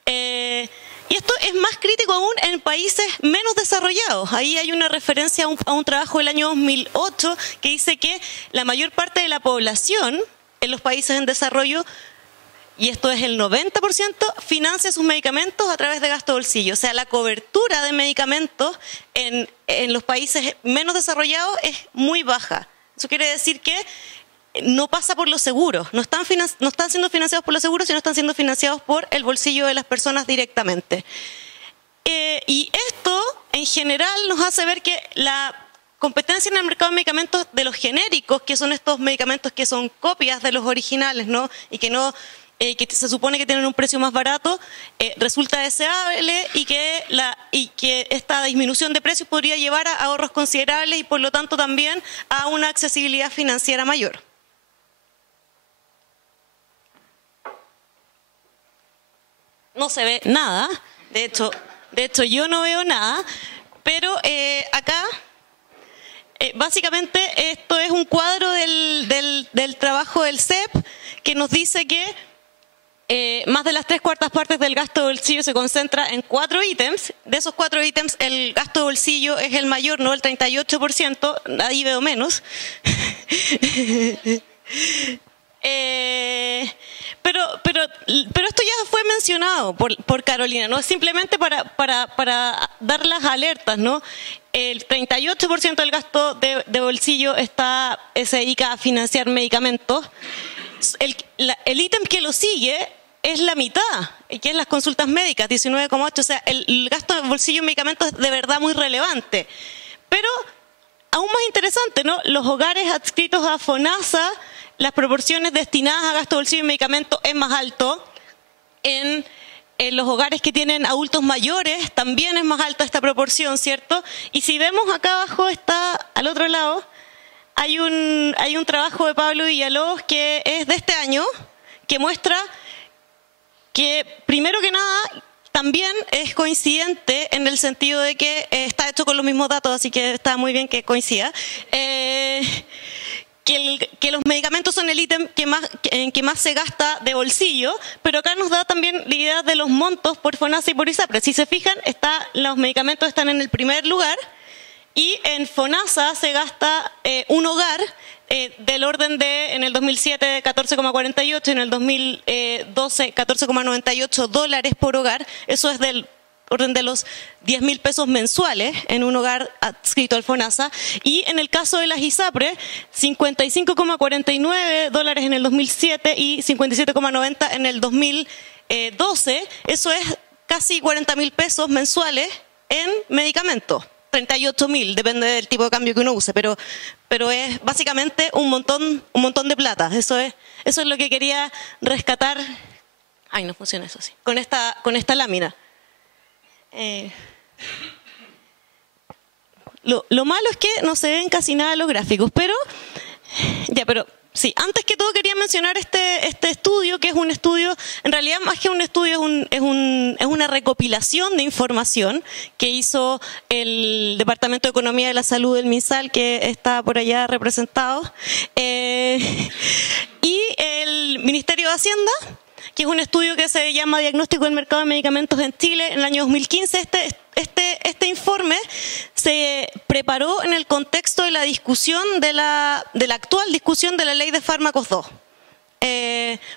Y esto es más crítico aún en países menos desarrollados. Ahí hay una referencia a un trabajo del año 2008 que dice que la mayor parte de la población en los países en desarrollo, y esto es el 90%, financia sus medicamentos a través de gasto de bolsillo. O sea, la cobertura de medicamentos en los países menos desarrollados es muy baja. Eso quiere decir que no pasa por los seguros, no están siendo financiados por los seguros, sino están siendo financiados por el bolsillo de las personas directamente. Y esto, en general, nos hace ver que la competencia en el mercado de medicamentos de los genéricos, que son estos medicamentos que son copias de los originales, ¿no? Y que se supone que tienen un precio más barato, resulta deseable y que esta disminución de precios podría llevar a ahorros considerables y por lo tanto también a una accesibilidad financiera mayor. No se ve nada, de hecho yo no veo nada, pero acá básicamente esto es un cuadro del trabajo del CEP que nos dice que más de las 3/4 partes del gasto de bolsillo se concentra en 4 ítems. De esos 4 ítems, el gasto de bolsillo es el mayor, ¿no? El 38%, ahí veo menos. Pero esto ya fue mencionado por Carolina, ¿no? Simplemente para dar las alertas, ¿no? El 38% del gasto de bolsillo se dedica a financiar medicamentos. El ítem que lo sigue es la mitad, que es las consultas médicas, 19,8%. O sea, el gasto de bolsillo en medicamentos es de verdad muy relevante. Pero, aún más interesante, ¿no? Los hogares adscritos a FONASA, las proporciones destinadas a gasto de bolsillo en medicamentos es más alto. En los hogares que tienen adultos mayores también es más alta esta proporción, ¿cierto? Y si vemos acá abajo, está al otro lado, hay un trabajo de Pablo Villalobos que es de este año, que muestra que, primero que nada, también es coincidente en el sentido de que está hecho con los mismos datos, así que está muy bien que coincida. Que los medicamentos son el ítem en que más se gasta de bolsillo, pero acá nos da también la idea de los montos por FONASA y por ISAPRE. Si se fijan, los medicamentos están en el primer lugar y en FONASA se gasta un hogar del orden de, en el 2007, 14,48, en el 2012, 14,98 dólares por hogar. Eso es del orden de los 10.000 pesos mensuales en un hogar adscrito al FONASA. Y en el caso de las ISAPRE, 55,49 dólares en el 2007 y 57,90 en el 2012. Eso es casi 40.000 pesos mensuales en medicamentos. 38.000, depende del tipo de cambio que uno use, pero es básicamente un montón de plata. Eso es lo que quería rescatar. Ay, no funciona eso así. Con esta lámina. Lo malo es que no se ven casi nada los gráficos, pero sí, antes que todo quería mencionar este estudio, que es un estudio, en realidad más que un estudio es una recopilación de información que hizo el Departamento de Economía de la Salud del MinSal, que está por allá representado, y el Ministerio de Hacienda, que es un estudio que se llama Diagnóstico del Mercado de Medicamentos en Chile en el año 2015. Este informe se preparó en el contexto de la discusión de la actual discusión de la Ley de Fármacos 2.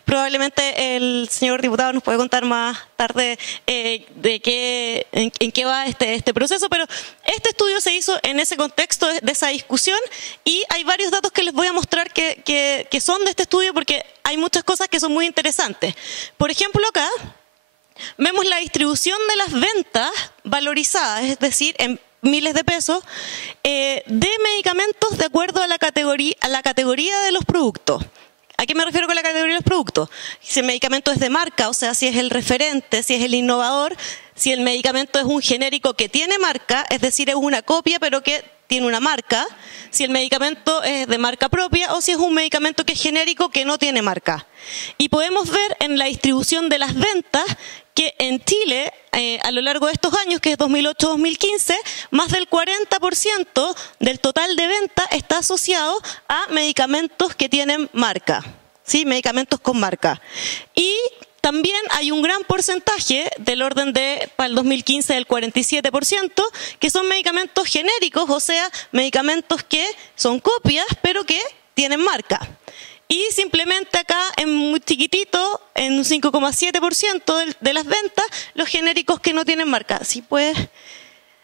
Probablemente el señor diputado nos puede contar más tarde en qué va este proceso, pero este estudio se hizo en ese contexto de esa discusión y hay varios datos que les voy a mostrar que son de este estudio porque hay muchas cosas que son muy interesantes. Por ejemplo, acá vemos la distribución de las ventas valorizadas, es decir, en miles de pesos, de medicamentos de acuerdo a la categoría de los productos. ¿A qué me refiero con la categoría de los productos? Si el medicamento es de marca, o sea, si es el referente, si es el innovador, si el medicamento es un genérico que tiene marca, es decir, es una copia pero que tiene una marca, si el medicamento es de marca propia o si es un medicamento que es genérico que no tiene marca. Y podemos ver en la distribución de las ventas que en Chile, a lo largo de estos años, que es 2008-2015, más del 40% del total de ventas está asociado a medicamentos que tienen marca, ¿sí? Medicamentos con marca. Y también hay un gran porcentaje, del orden de, para el 2015, del 47%, que son medicamentos genéricos, o sea, medicamentos que son copias, pero que tienen marca. Y simplemente acá, en muy chiquitito, en un 5,7% de las ventas, los genéricos que no tienen marca. ¿Sí, pues?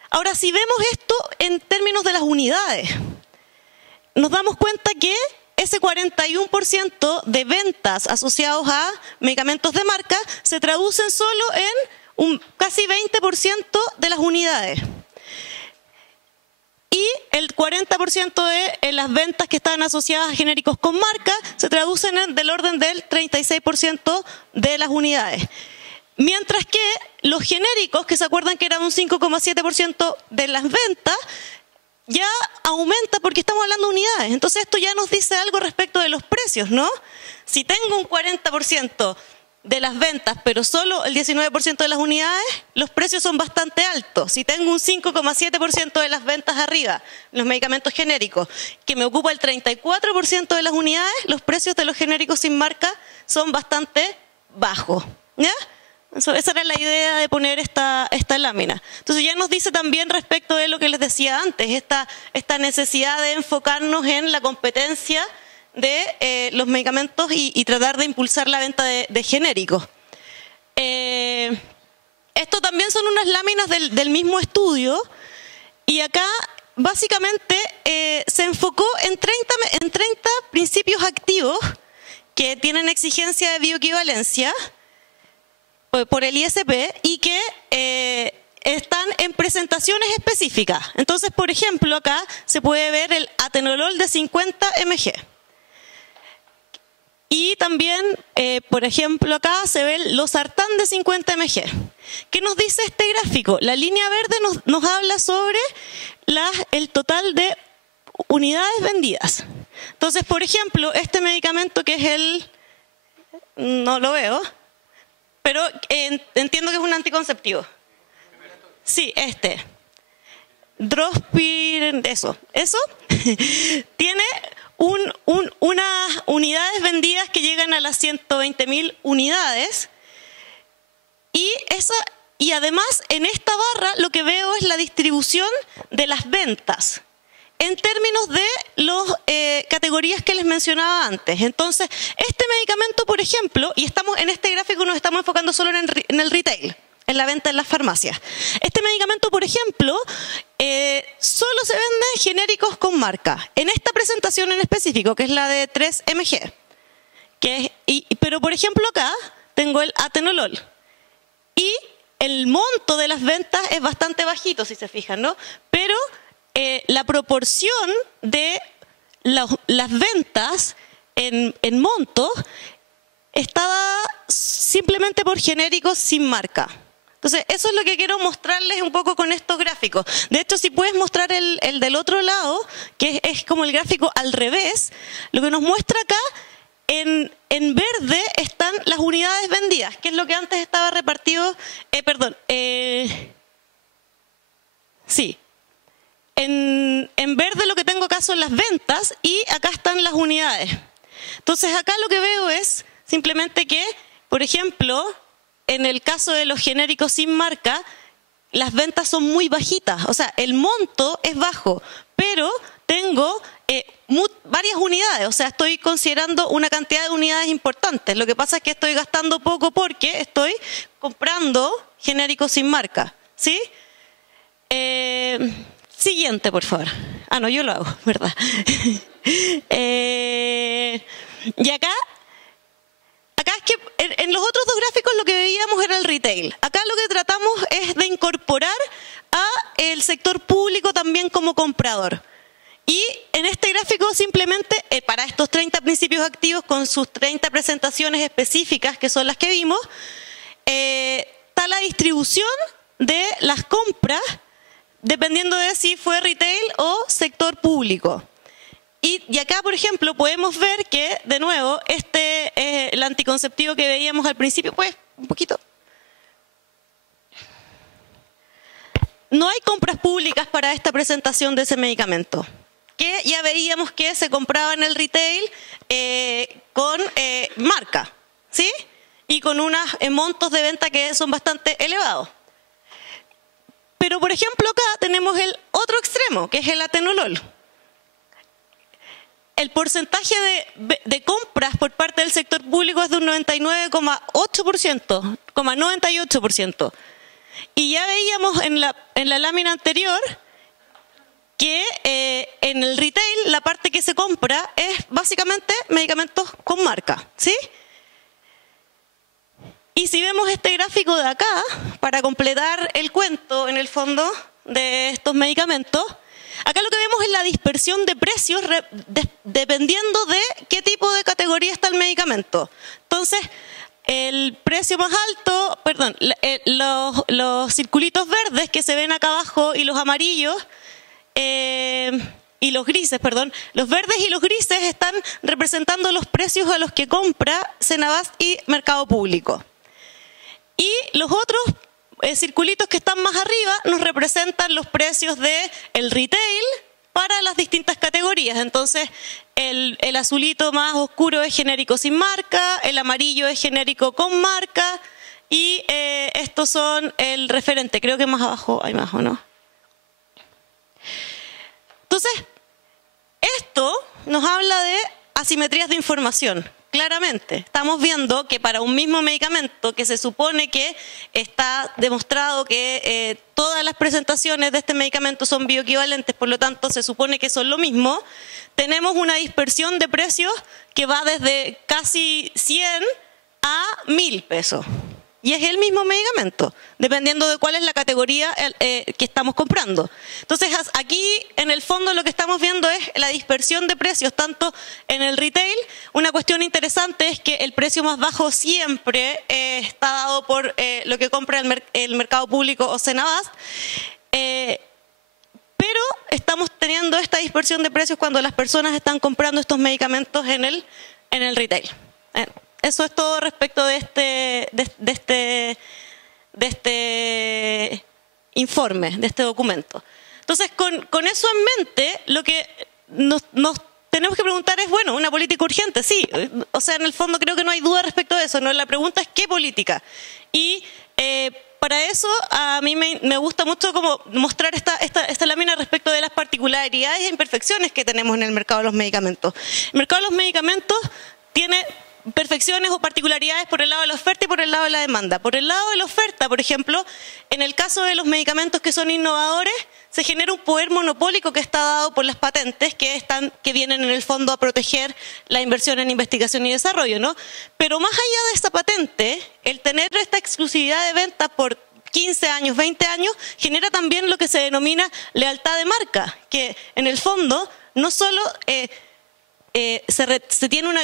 Ahora, si vemos esto en términos de las unidades, nos damos cuenta que ese 41% de ventas asociados a medicamentos de marca se traducen solo en un casi 20% de las unidades. Y el 40% de las ventas que están asociadas a genéricos con marca se traducen en del orden del 36% de las unidades. Mientras que los genéricos, que se acuerdan que eran un 5,7% de las ventas, ya aumenta porque estamos hablando de unidades. Entonces esto ya nos dice algo respecto de los precios, ¿no? Si tengo un 40% de las ventas, pero solo el 19% de las unidades, los precios son bastante altos. Si tengo un 5,7% de las ventas arriba, los medicamentos genéricos, que me ocupa el 34% de las unidades, los precios de los genéricos sin marca son bastante bajos, ¿ya? Esa era la idea de poner esta lámina. Entonces ya nos dice también respecto de lo que les decía antes, esta necesidad de enfocarnos en la competencia de los medicamentos y tratar de impulsar la venta de genéricos. Esto también son unas láminas del mismo estudio y acá básicamente se enfocó en 30 principios activos que tienen exigencia de bioequivalencia por el ISP y que están en presentaciones específicas. Entonces, por ejemplo, acá se puede ver el atenolol de 50 mg. Y también, por ejemplo, acá se ve el losartán de 50 mg. ¿Qué nos dice este gráfico? La línea verde nos habla sobre el total de unidades vendidas. Entonces, por ejemplo, este medicamento que es no lo veo, pero entiendo que es un anticonceptivo. Sí, Drospiren, eso. Tiene unas unidades vendidas que llegan a las 120.000 unidades. Y además, en esta barra lo que veo es la distribución de las ventas en términos de las categorías que les mencionaba antes. Entonces, este medicamento, por ejemplo, y en este gráfico nos estamos enfocando solo en el retail, en la venta en las farmacias. Este medicamento, por ejemplo, solo se vende en genéricos con marca. En esta presentación en específico, que es la de 3 mg. Pero, por ejemplo, acá tengo el atenolol. Y el monto de las ventas es bastante bajito, si se fijan, ¿no? Pero la proporción de las ventas en monto estaba simplemente por genéricos sin marca. Entonces, eso es lo que quiero mostrarles un poco con estos gráficos. De hecho, si puedes mostrar el del otro lado, que es como el gráfico al revés, lo que nos muestra acá, en verde están las unidades vendidas, que es lo que antes estaba repartido, sí. En verde lo que tengo acá son las ventas y acá están las unidades. Entonces acá lo que veo es simplemente que, por ejemplo, en el caso de los genéricos sin marca, las ventas son muy bajitas. O sea, el monto es bajo, pero tengo varias unidades, o sea, estoy considerando una cantidad de unidades importantes. Lo que pasa es que estoy gastando poco porque estoy comprando genéricos sin marca, ¿sí? Siguiente, por favor. Ah, no, yo lo hago, ¿verdad? Y acá es que en los otros dos gráficos lo que veíamos era el retail. Acá lo que tratamos es de incorporar a el sector público también como comprador. Y en este gráfico simplemente, para estos 30 principios activos con sus 30 presentaciones específicas, que son las que vimos, está la distribución de las compras dependiendo de si fue retail o sector público. Y acá, por ejemplo, podemos ver que, de nuevo, el anticonceptivo que veíamos al principio, pues, un poquito. No hay compras públicas para esta presentación de ese medicamento, que ya veíamos que se compraba en el retail con marca, ¿sí? Y con unos montos de venta que son bastante elevados. Pero, por ejemplo, acá tenemos el otro extremo, que es el atenolol. El porcentaje de compras por parte del sector público es de un 99,8%, 98%. Y ya veíamos en la lámina anterior que en el retail la parte que se compra es básicamente medicamentos con marca, ¿sí? Y si vemos este gráfico de acá, para completar el cuento en el fondo de estos medicamentos, acá lo que vemos es la dispersión de precios dependiendo de qué tipo de categoría está el medicamento. Entonces, el precio más alto, perdón, los circulitos verdes que se ven acá abajo y los amarillos, y los grises, perdón, los verdes y los grises están representando los precios a los que compra Senabast y Mercado Público. Y los otros circulitos que están más arriba nos representan los precios del retail para las distintas categorías. Entonces, el azulito más oscuro es genérico sin marca, el amarillo es genérico con marca y estos son el referente. Creo que más abajo hay más, ¿o no? Entonces, esto nos habla de asimetrías de información. Claramente, estamos viendo que para un mismo medicamento que se supone que está demostrado que todas las presentaciones de este medicamento son bioequivalentes, por lo tanto se supone que son lo mismo, tenemos una dispersión de precios que va desde casi 100 a 1.000 pesos. Y es el mismo medicamento, dependiendo de cuál es la categoría que estamos comprando. Entonces, aquí, en el fondo, lo que estamos viendo es la dispersión de precios, tanto en el retail. Una cuestión interesante es que el precio más bajo siempre está dado por lo que compra el mercado público o Senabast. Pero estamos teniendo esta dispersión de precios cuando las personas están comprando estos medicamentos en el retail. Eso es todo respecto de este informe, de este documento. Entonces, con eso en mente, lo que nos tenemos que preguntar es, bueno, una política urgente, sí. O sea, en el fondo creo que no hay duda respecto de eso, ¿no? La pregunta es ¿qué política? Y para eso a mí me gusta mucho como mostrar esta lámina respecto de las particularidades e imperfecciones que tenemos en el mercado de los medicamentos. El mercado de los medicamentos tiene perfecciones o particularidades por el lado de la oferta y por el lado de la demanda. Por el lado de la oferta, por ejemplo, en el caso de los medicamentos que son innovadores, se genera un poder monopólico que está dado por las patentes que vienen en el fondo a proteger la inversión en investigación y desarrollo, ¿no? Pero más allá de esta patente, el tener esta exclusividad de venta por 15 años, 20 años, genera también lo que se denomina lealtad de marca, que en el fondo no solo se tiene un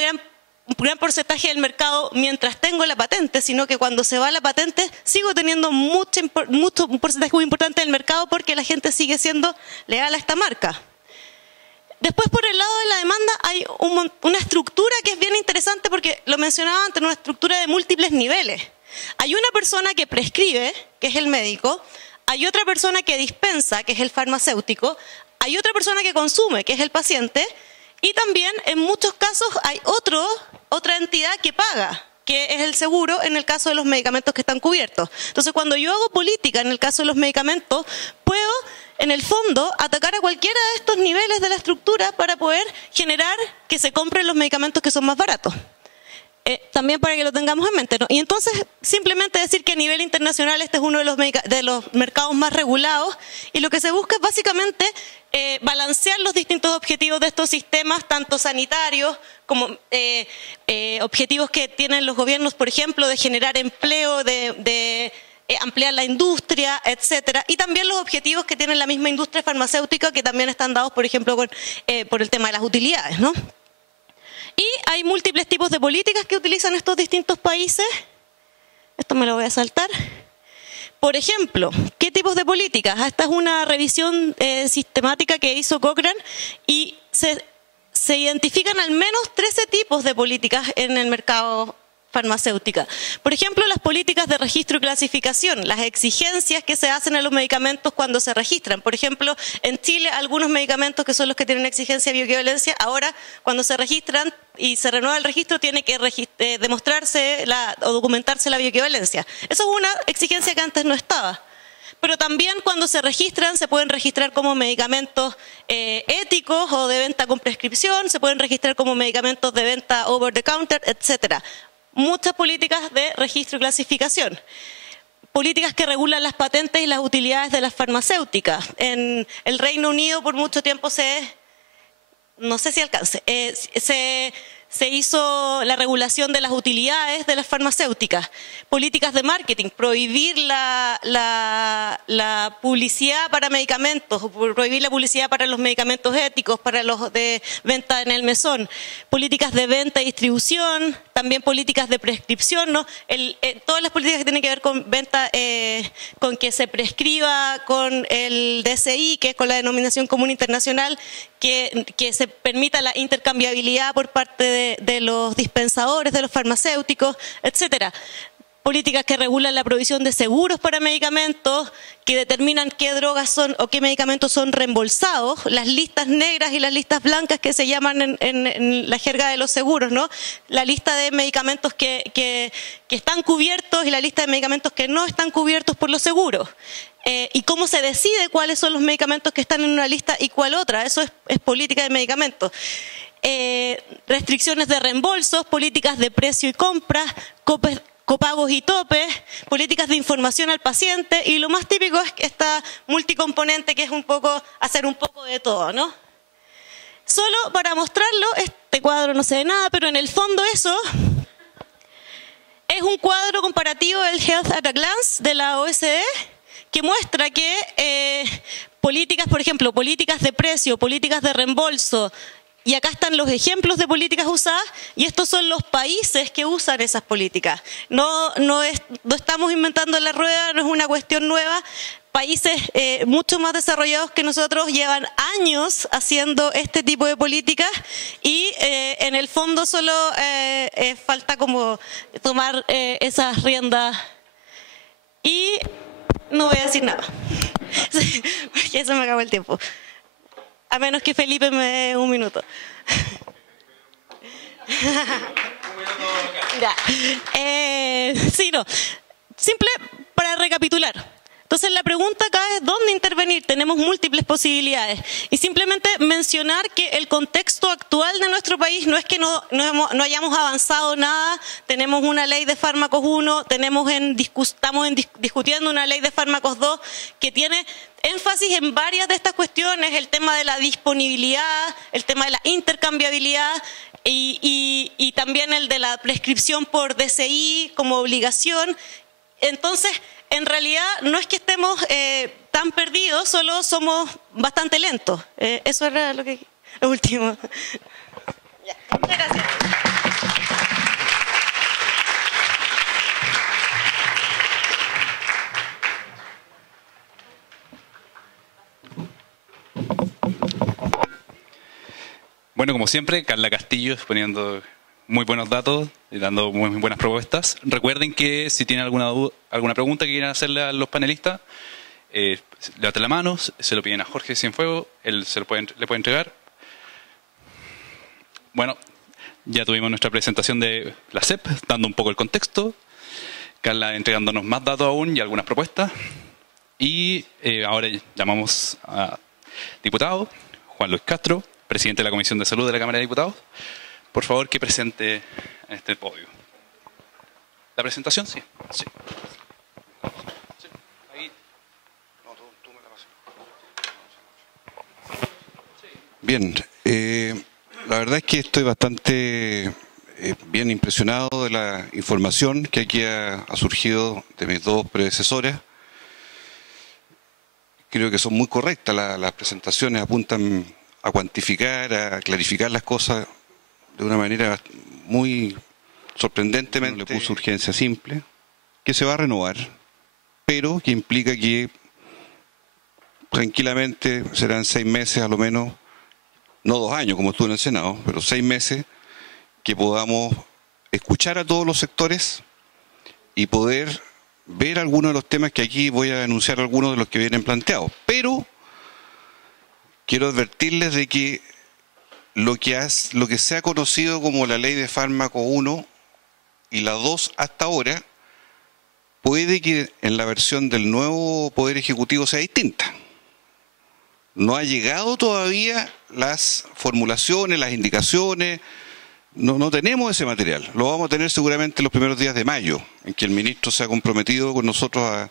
gran porcentaje del mercado mientras tengo la patente, sino que cuando se va la patente sigo teniendo un porcentaje muy importante del mercado porque la gente sigue siendo leal a esta marca. Después, por el lado de la demanda, hay una estructura que es bien interesante porque lo mencionaba antes, una estructura de múltiples niveles. Hay una persona que prescribe, que es el médico, hay otra persona que dispensa, que es el farmacéutico, hay otra persona que consume, que es el paciente, y también en muchos casos hay otra entidad que paga, que es el seguro en el caso de los medicamentos que están cubiertos. Entonces, cuando yo hago política en el caso de los medicamentos, puedo en el fondo, atacar a cualquiera de estos niveles de la estructura para poder generar que se compren los medicamentos que son más baratos. También para que lo tengamos en mente, ¿no? Y entonces, simplemente decir que a nivel internacional este es uno de los mercados más regulados, y lo que se busca es básicamente balancear los distintos objetivos de estos sistemas, tanto sanitarios como objetivos que tienen los gobiernos, por ejemplo, de generar empleo, de ampliar la industria, etcétera, y también los objetivos que tiene la misma industria farmacéutica, que también están dados, por ejemplo, por el tema de las utilidades, ¿no? Y hay múltiples tipos de políticas que utilizan estos distintos países. Esto me lo voy a saltar. Por ejemplo, ¿qué tipos de políticas? Esta es una revisión sistemática que hizo Cochrane, y se identifican al menos 13 tipos de políticas en el mercado farmacéutica. Por ejemplo, las políticas de registro y clasificación, las exigencias que se hacen a los medicamentos cuando se registran. Por ejemplo, en Chile algunos medicamentos que son los que tienen exigencia de bioequivalencia, ahora cuando se registran y se renueva el registro tiene que demostrarse o documentarse la bioequivalencia. Eso es una exigencia que antes no estaba. Pero también cuando se registran, se pueden registrar como medicamentos éticos o de venta con prescripción, se pueden registrar como medicamentos de venta over the counter, etcétera. Muchas políticas de registro y clasificación. Políticas que regulan las patentes y las utilidades de las farmacéuticas. En el Reino Unido por mucho tiempo no sé si alcance, se hizo la regulación de las utilidades de las farmacéuticas. Políticas de marketing, prohibir la publicidad para medicamentos, prohibir la publicidad para los medicamentos éticos, para los de venta en el mesón. Políticas de venta y distribución, también políticas de prescripción, ¿no? Todas las políticas que tienen que ver con venta, con que se prescriba con el DSI, que es con la denominación común internacional, que se permita la intercambiabilidad por parte de los dispensadores, de los farmacéuticos, etcétera. Políticas que regulan la provisión de seguros para medicamentos, que determinan qué drogas son o qué medicamentos son reembolsados, las listas negras y las listas blancas que se llaman en la jerga de los seguros, ¿no? La lista de medicamentos que están cubiertos y la lista de medicamentos que no están cubiertos por los seguros. Y cómo se decide cuáles son los medicamentos que están en una lista y cuál otra. Eso es política de medicamentos. Restricciones de reembolsos, políticas de precio y compra, copagos y topes, políticas de información al paciente, y lo más típico es esta multicomponente, que es hacer un poco de todo, ¿no? Solo para mostrarlo, este cuadro no se ve nada, pero en el fondo eso es un cuadro comparativo del Health at a Glance de la OSD, que muestra que políticas, por ejemplo, políticas de precio, políticas de reembolso, y acá están los ejemplos de políticas usadas, y estos son los países que usan esas políticas. No estamos inventando la rueda, no es una cuestión nueva. Países mucho más desarrollados que nosotros llevan años haciendo este tipo de políticas, y en el fondo solo falta como tomar esas riendas. Y no voy a decir nada, porque se me acabó el tiempo. A menos que Felipe me dé un minuto. Ya. Sí, no. Simple para recapitular. Entonces la pregunta acá es ¿dónde intervenir? Tenemos múltiples posibilidades. Y simplemente mencionar que el contexto actual de nuestro país no es que no hayamos avanzado nada. Tenemos una ley de fármacos 1, estamos discutiendo una ley de fármacos 2 que tiene énfasis en varias de estas cuestiones: el tema de la disponibilidad, el tema de la intercambiabilidad y también el de la prescripción por DSI como obligación. Entonces, en realidad no es que estemos tan perdidos, solo somos bastante lentos. Eso era lo último. Ya. Muchas gracias. Bueno, como siempre, Carla Castillo poniendo muy buenos datos y dando muy buenas propuestas. Recuerden que si tienen alguna pregunta que quieran hacerle a los panelistas, levanten la mano, se lo piden a Jorge Cienfuegos, él le puede entregar. Bueno, ya tuvimos nuestra presentación de la CEP, dando un poco el contexto. Carla entregándonos más datos aún y algunas propuestas. Y ahora llamamos a diputado Juan Luis Castro, presidente de la Comisión de Salud de la Cámara de Diputados. Por favor, que presente en este podio. ¿La presentación? Sí. Sí. Ahí. No, tú me la pasas. Bien, la verdad es que estoy bastante bien impresionado de la información que aquí ha surgido de mis dos predecesoras. Creo que son muy correctas las presentaciones, apuntan a cuantificar, a clarificar las cosas de una manera muy sorprendentemente. Le puso urgencia simple, que se va a renovar, pero que implica que tranquilamente serán 6 meses a lo menos, no 2 años como estuvo en el Senado, pero 6 meses que podamos escuchar a todos los sectores y poder ver algunos de los temas que aquí voy a anunciar, algunos de los que vienen planteados. Pero quiero advertirles de que lo que se ha conocido como la ley de fármaco 1 y la 2 hasta ahora, puede que en la versión del nuevo Poder Ejecutivo sea distinta. No ha llegado todavía las formulaciones, las indicaciones. No tenemos ese material. Lo vamos a tener seguramente los primeros días de mayo, en que el ministro se ha comprometido con nosotros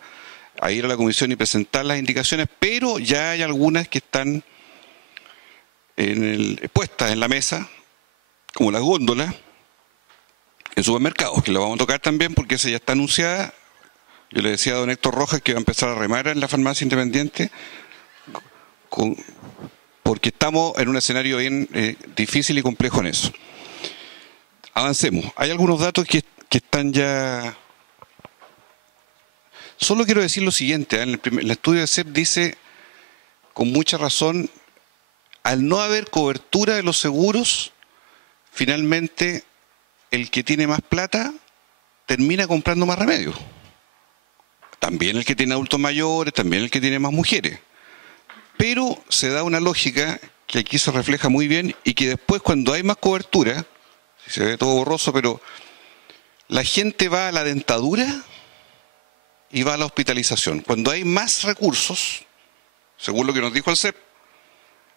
a ir a la comisión y presentar las indicaciones, pero ya hay algunas que están puestas en la mesa, como las góndolas, en supermercados, que la vamos a tocar también porque esa ya está anunciada. Yo le decía a don Héctor Rojas que va a empezar a remar en la farmacia independiente, porque estamos en un escenario bien difícil y complejo en eso. Avancemos. Hay algunos datos que están ya... Solo quiero decir lo siguiente, en el estudio de CEP dice, con mucha razón, al no haber cobertura de los seguros, finalmente el que tiene más plata termina comprando más remedios. También el que tiene adultos mayores, también el que tiene más mujeres. Pero se da una lógica que aquí se refleja muy bien y que después cuando hay más cobertura, se ve todo borroso, pero la gente va a la dentadura y va a la hospitalización. Cuando hay más recursos, según lo que nos dijo el CEP,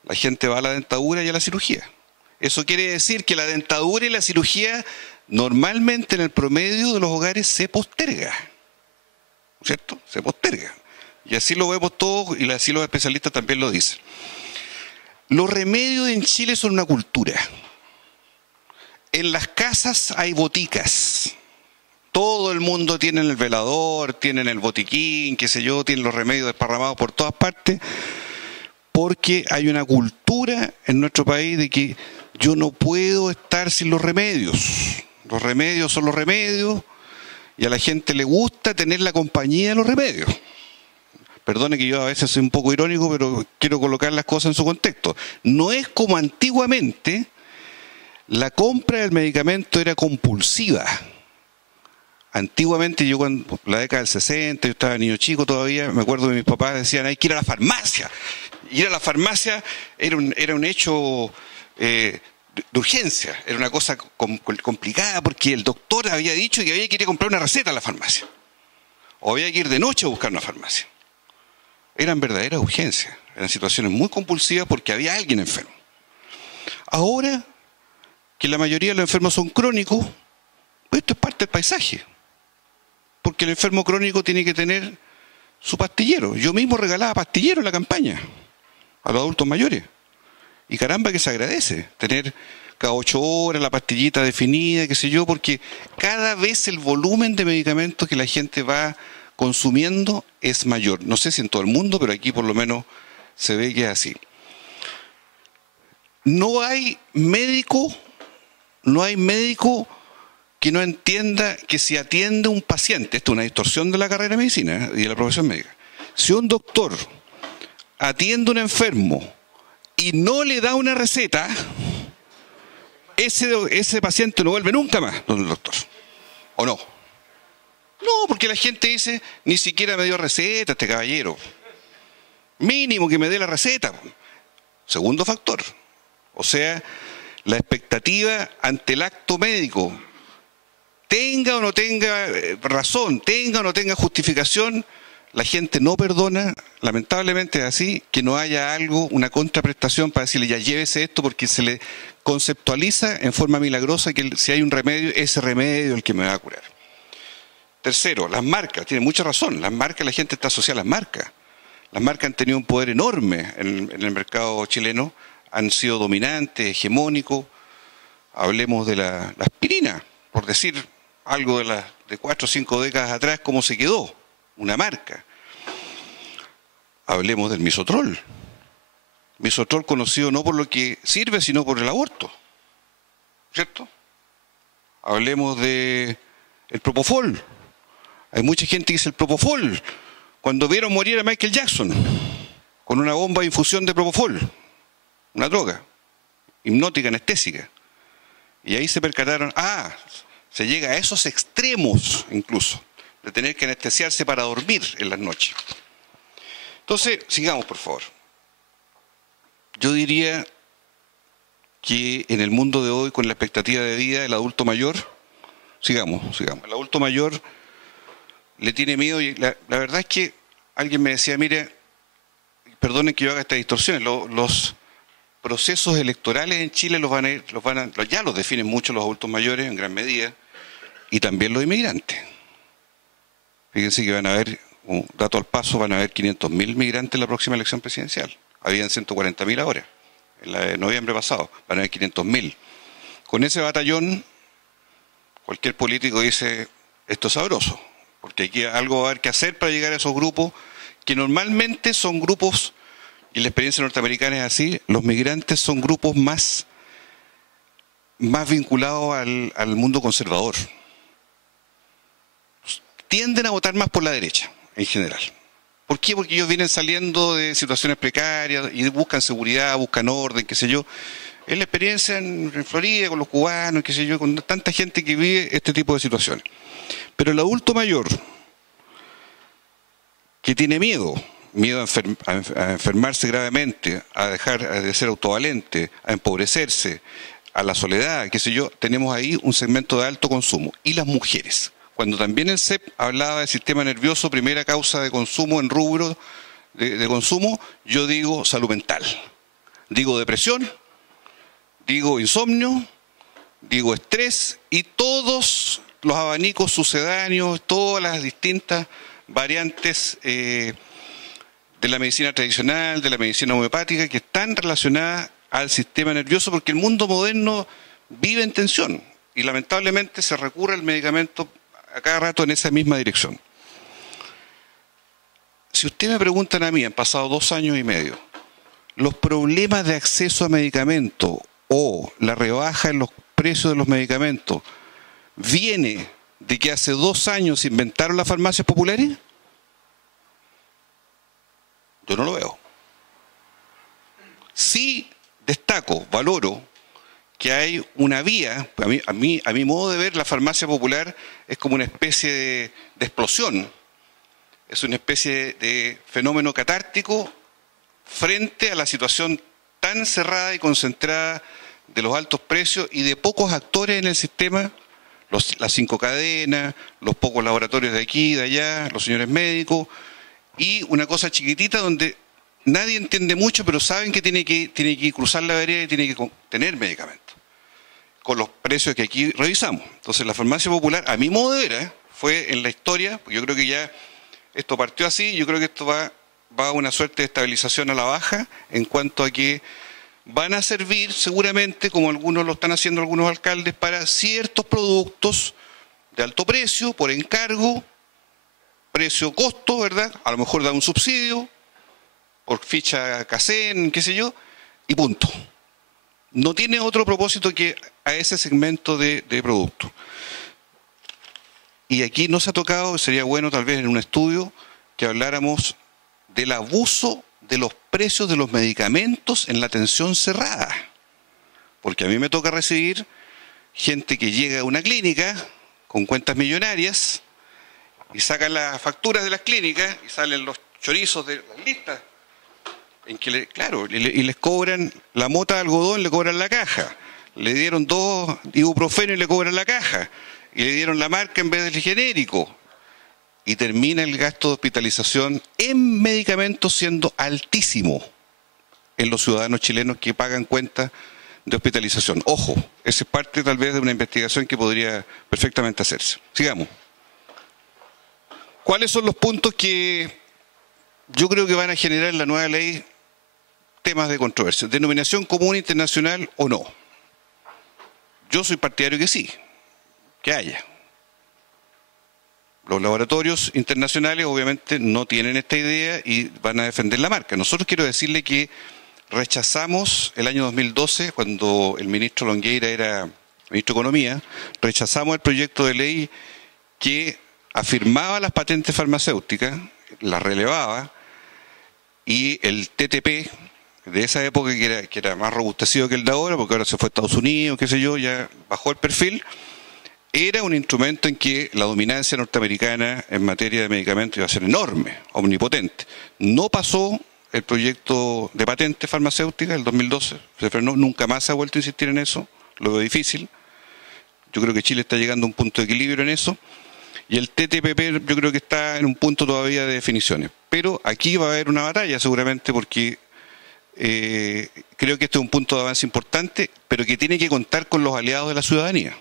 la gente va a la dentadura y a la cirugía. Eso quiere decir que la dentadura y la cirugía normalmente en el promedio de los hogares se posterga, ¿cierto? Se posterga. Y así lo vemos todos y así los especialistas también lo dicen. Los remedios en Chile son una cultura. En las casas hay boticas. Todo el mundo tiene el velador, tienen el botiquín, qué sé yo, tienen los remedios desparramados por todas partes, porque hay una cultura en nuestro país de que yo no puedo estar sin los remedios. Los remedios son los remedios y a la gente le gusta tener la compañía de los remedios. Perdone que yo a veces soy un poco irónico, pero quiero colocar las cosas en su contexto. No es como antiguamente. La compra del medicamento era compulsiva. Antiguamente, yo cuando la década del 60, yo estaba niño chico todavía, me acuerdo que mis papás decían, hay que ir a la farmacia. Ir a la farmacia era un hecho de urgencia, era una cosa complicada porque el doctor había dicho que había que ir a comprar una receta a la farmacia. O había que ir de noche a buscar una farmacia. Eran verdaderas urgencias, eran situaciones muy compulsivas porque había alguien enfermo. Ahora que la mayoría de los enfermos son crónicos, pues esto es parte del paisaje. Porque el enfermo crónico tiene que tener su pastillero. Yo mismo regalaba pastillero en la campaña a los adultos mayores. Y caramba que se agradece tener cada 8 horas la pastillita definida, qué sé yo, porque cada vez el volumen de medicamentos que la gente va consumiendo es mayor. No sé si en todo el mundo, pero aquí por lo menos se ve que es así. No hay médico que no entienda que si atiende a un paciente, esto es una distorsión de la carrera de medicina y de la profesión médica, si un doctor atiende a un enfermo y no le da una receta, ese paciente no vuelve nunca más donde el doctor. ¿O no? No, porque la gente dice, ni siquiera me dio receta este caballero. Mínimo que me dé la receta. Segundo factor. O sea, la expectativa ante el acto médico, tenga o no tenga razón, tenga o no tenga justificación, la gente no perdona, lamentablemente es así, que no haya algo, una contraprestación para decirle ya llévese esto, porque se le conceptualiza en forma milagrosa que si hay un remedio, ese remedio es el que me va a curar. Tercero, las marcas, tiene mucha razón, las marcas, la gente está asociada a las marcas. Las marcas han tenido un poder enorme en el mercado chileno, han sido dominantes, hegemónicos. Hablemos de la aspirina, por decir algo de 4 o 5 décadas atrás, cómo se quedó, una marca. Hablemos del misotrol. Misotrol conocido no por lo que sirve, sino por el aborto, ¿cierto? Hablemos del propofol. Hay mucha gente que dice el propofol. Cuando vieron morir a Michael Jackson con una bomba de infusión de propofol, una droga hipnótica, anestésica. Y ahí se percataron, se llega a esos extremos incluso, de tener que anestesiarse para dormir en las noches. Entonces, sigamos por favor. Yo diría que en el mundo de hoy, con la expectativa de vida del adulto mayor, sigamos. El adulto mayor le tiene miedo y la verdad es que alguien me decía, mire, perdonen que yo haga estas distorsiones, los procesos electorales en Chile ya los definen mucho los adultos mayores en gran medida, y también los inmigrantes. Fíjense que van a haber, un dato al paso, van a haber 500.000 migrantes en la próxima elección presidencial. Habían 140.000 ahora, en la de noviembre pasado, van a haber 500.000. Con ese batallón, cualquier político dice, esto es sabroso, porque aquí algo va a haber que hacer para llegar a esos grupos, que normalmente son grupos, y la experiencia norteamericana es así, los migrantes son grupos más vinculados al mundo conservador. Tienden a votar más por la derecha, en general. ¿Por qué? Porque ellos vienen saliendo de situaciones precarias y buscan seguridad, buscan orden, qué sé yo. Es la experiencia en Florida, con los cubanos, qué sé yo, con tanta gente que vive este tipo de situaciones. Pero el adulto mayor, que tiene miedo a enfermarse gravemente, a dejar de ser autovalente, a empobrecerse, a la soledad, qué sé yo, tenemos ahí un segmento de alto consumo. Y las mujeres. Cuando también el CEP hablaba del sistema nervioso, primera causa de consumo en rubro de consumo, yo digo salud mental. Digo depresión, digo insomnio, digo estrés y todos los abanicos sucedáneos, todas las distintas variantes de la medicina tradicional, de la medicina homeopática, que están relacionadas al sistema nervioso, porque el mundo moderno vive en tensión y lamentablemente se recurre al medicamento a cada rato en esa misma dirección. Si ustedes me preguntan a mí, han pasado 2 años y medio, los problemas de acceso a medicamentos o la rebaja en los precios de los medicamentos viene de que hace 2 años se inventaron las farmacias populares. Yo no lo veo. Sí destaco, valoro que hay una vía, a mi modo de ver, la farmacia popular es como una especie de explosión, es una especie de fenómeno catártico frente a la situación tan cerrada y concentrada de los altos precios y de pocos actores en el sistema, las 5 cadenas, los pocos laboratorios de aquí y de allá, los señores médicos, y una cosa chiquitita donde nadie entiende mucho, pero saben que tiene que cruzar la vereda y tiene que tener medicamentos, con los precios que aquí revisamos. Entonces la farmacia popular, a mi modo de ver, fue en la historia, porque yo creo que ya esto partió así, yo creo que esto va a una suerte de estabilización a la baja, en cuanto a que van a servir seguramente, como algunos lo están haciendo algunos alcaldes, para ciertos productos de alto precio, por encargo, precio-costo, ¿verdad? A lo mejor da un subsidio, por ficha CACEN, qué sé yo, y punto. No tiene otro propósito que a ese segmento de producto. Y aquí no se ha tocado, sería bueno tal vez en un estudio que habláramos del abuso de los precios de los medicamentos en la atención cerrada. Porque a mí me toca recibir gente que llega a una clínica con cuentas millonarias y sacan las facturas de las clínicas y salen los chorizos de las listas, en que, y les cobran la mota de algodón, le cobran la caja. Le dieron 2 ibuprofeno y le cobran la caja. Y le dieron la marca en vez del genérico. y termina el gasto de hospitalización en medicamentos siendo altísimo en los ciudadanos chilenos que pagan cuentas de hospitalización. Ojo, esa es parte tal vez de una investigación que podría perfectamente hacerse. Sigamos. ¿Cuáles son los puntos que yo creo que van a generar en la nueva ley temas de controversia? ¿Denominación común internacional o no? Yo soy partidario que sí, que haya. Los laboratorios internacionales obviamente no tienen esta idea y van a defender la marca. Nosotros quiero decirle que rechazamos el año 2012, cuando el ministro Longueira era ministro de Economía, rechazamos el proyecto de ley que afirmaba las patentes farmacéuticas, las relevaba, y el TTP de esa época, que era más robustecido que el de ahora, porque ahora se fue a Estados Unidos, qué sé yo, ya bajó el perfil, era un instrumento en que la dominancia norteamericana en materia de medicamentos iba a ser enorme, omnipotente. No pasó el proyecto de patente farmacéutica del 2012, se frenó, nunca más se ha vuelto a insistir en eso, lo veo difícil. Yo creo que Chile está llegando a un punto de equilibrio en eso. Y el TTP yo creo que está en un punto todavía de definiciones. Pero aquí va a haber una batalla seguramente porque creo que este es un punto de avance importante, pero que tiene que contar con los aliados de la ciudadanía.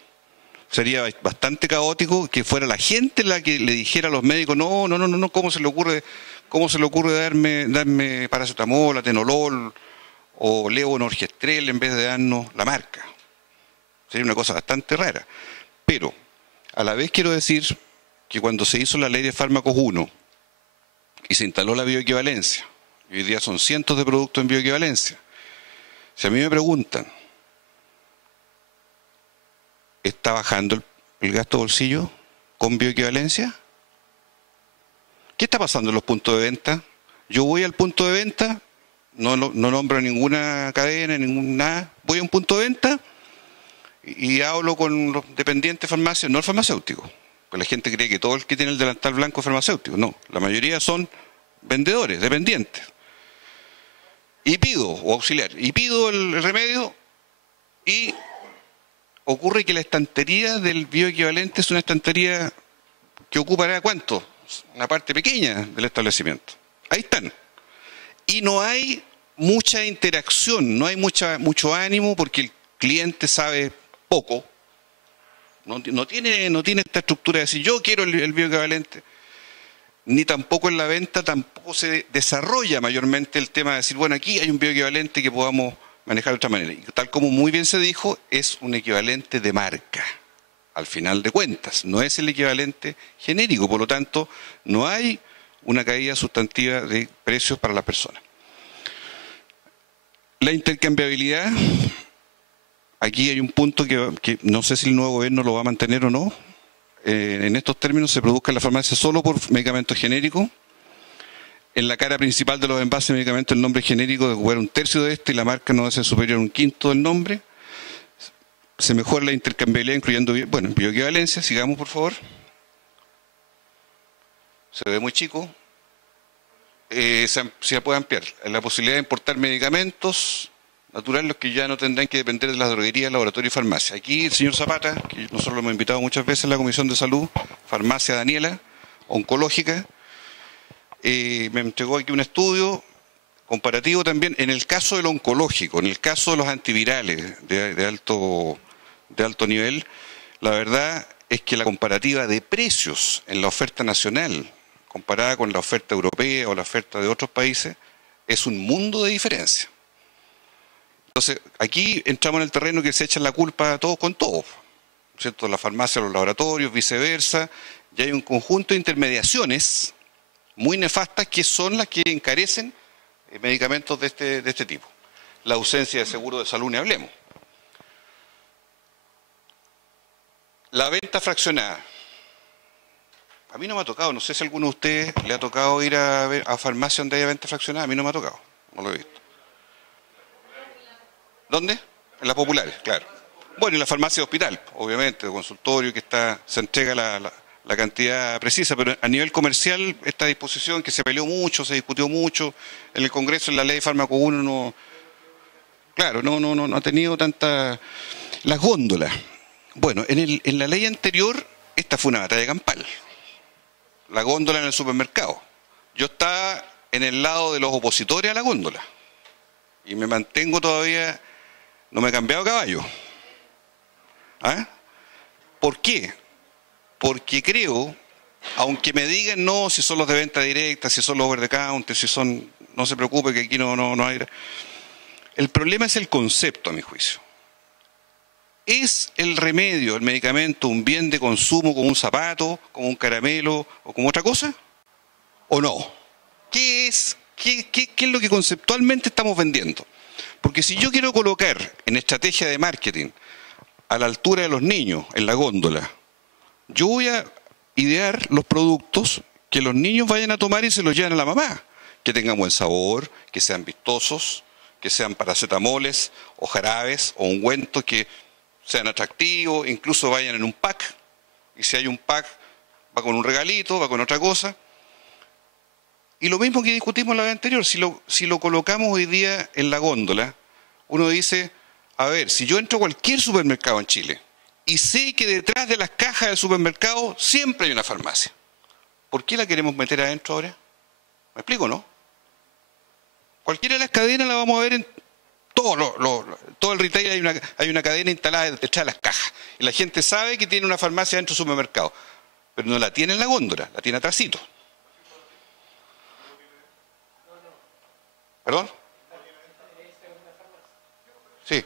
Sería bastante caótico que fuera la gente la que le dijera a los médicos, no, ¿cómo se le ocurre darme paracetamol, atenolol o levonorgestrel en vez de darnos la marca? Sería una cosa bastante rara. Pero a la vez quiero decir que cuando se hizo la ley de fármacos 1 y se instaló la bioequivalencia, y hoy día son cientos de productos en bioequivalencia, si a mí me preguntan, ¿está bajando el gasto de bolsillo con bioequivalencia? ¿Qué está pasando en los puntos de venta? Yo voy al punto de venta, no nombro ninguna cadena, nada, voy a un punto de venta y hablo con los dependientes de farmacia, no el farmacéutico. Pues la gente cree que todo el que tiene el delantal blanco es farmacéutico. No, la mayoría son vendedores, dependientes. Y pido, o auxiliar, y pido el remedio y ocurre que la estantería del bioequivalente es una estantería que ocupará ¿cuánto? Una parte pequeña del establecimiento. Ahí están. Y no hay mucha interacción, no hay mucho ánimo porque el cliente sabe poco. No tiene esta estructura de decir yo quiero el bioequivalente, ni tampoco en la venta tampoco se desarrolla mayormente el tema de decir, bueno, aquí hay un bioequivalente que podamos manejar de otra manera. Y tal como muy bien se dijo, es un equivalente de marca, al final de cuentas, no es el equivalente genérico, por lo tanto, no hay una caída sustantiva de precios para las personas. La intercambiabilidad. Aquí hay un punto que no sé si el nuevo gobierno lo va a mantener o no. En estos términos se produzca en la farmacia solo por medicamentos genéricos. En la cara principal de los envases de medicamentos el nombre genérico debe ocupar 1/3 de este y la marca no debe ser superior a 1/5 del nombre. Se mejora la intercambiabilidad incluyendo, bueno, bioequivalencia. Sigamos, por favor. Se ve muy chico. Se puede ampliar. La posibilidad de importar medicamentos naturales, los que ya no tendrán que depender de las droguerías, laboratorio y farmacia. Aquí el señor Zapata, que nosotros lo hemos invitado muchas veces en la Comisión de Salud, farmacia Daniela, oncológica, me entregó aquí un estudio comparativo también en el caso del oncológico, en el caso de los antivirales de alto nivel. La verdad es que la comparativa de precios en la oferta nacional, comparada con la oferta europea o la oferta de otros países, es un mundo de diferencia. Entonces, aquí entramos en el terreno que se echa la culpa a todos con todos, ¿cierto? La farmacia, los laboratorios, viceversa, y hay un conjunto de intermediaciones muy nefastas que son las que encarecen medicamentos de este tipo. La ausencia de seguro de salud, ni hablemos. La venta fraccionada. A mí no me ha tocado, no sé si a alguno de ustedes le ha tocado ir a farmacia donde haya venta fraccionada, a mí no me ha tocado, no lo he visto. ¿Dónde? En las populares, claro. Bueno, y la farmacia de hospital, obviamente, de consultorio, que se entrega la cantidad precisa, pero a nivel comercial, esta disposición que se peleó mucho, se discutió mucho, en el Congreso, en la ley de fármaco 1, no ha tenido tanta... Las góndolas. Bueno, en la ley anterior, esta fue una batalla campal. la góndola en el supermercado. Yo estaba en el lado de los opositores a la góndola y me mantengo todavía, no me he cambiado caballo. ¿Ah? ¿Por qué? Porque creo, aunque me digan no, si son los de venta directa, si son los over the counter, si son, no se preocupe que aquí no hay. El problema es el concepto, a mi juicio. ¿Es el remedio, el medicamento, un bien de consumo como un zapato, como un caramelo o como otra cosa? ¿O no? ¿Qué es lo que conceptualmente estamos vendiendo? Porque si yo quiero colocar en estrategia de marketing a la altura de los niños en la góndola, yo voy a idear los productos que los niños vayan a tomar y se los lleven a la mamá, que tengan buen sabor, que sean vistosos, que sean paracetamoles o jarabes o ungüentos que sean atractivos, incluso vayan en un pack, y si hay un pack va con un regalito, va con otra cosa. Y lo mismo que discutimos la vez anterior, si lo colocamos hoy día en la góndola, uno dice, a ver, si yo entro a cualquier supermercado en Chile y sé que detrás de las cajas del supermercado siempre hay una farmacia, ¿por qué la queremos meter adentro ahora? ¿Me explico, no? Cualquiera de las cadenas la vamos a ver en todo el retail, hay una cadena instalada detrás de las cajas. Y la gente sabe que tiene una farmacia dentro del supermercado, pero no la tiene en la góndola, la tiene atrásito. ¿Perdón? Sí.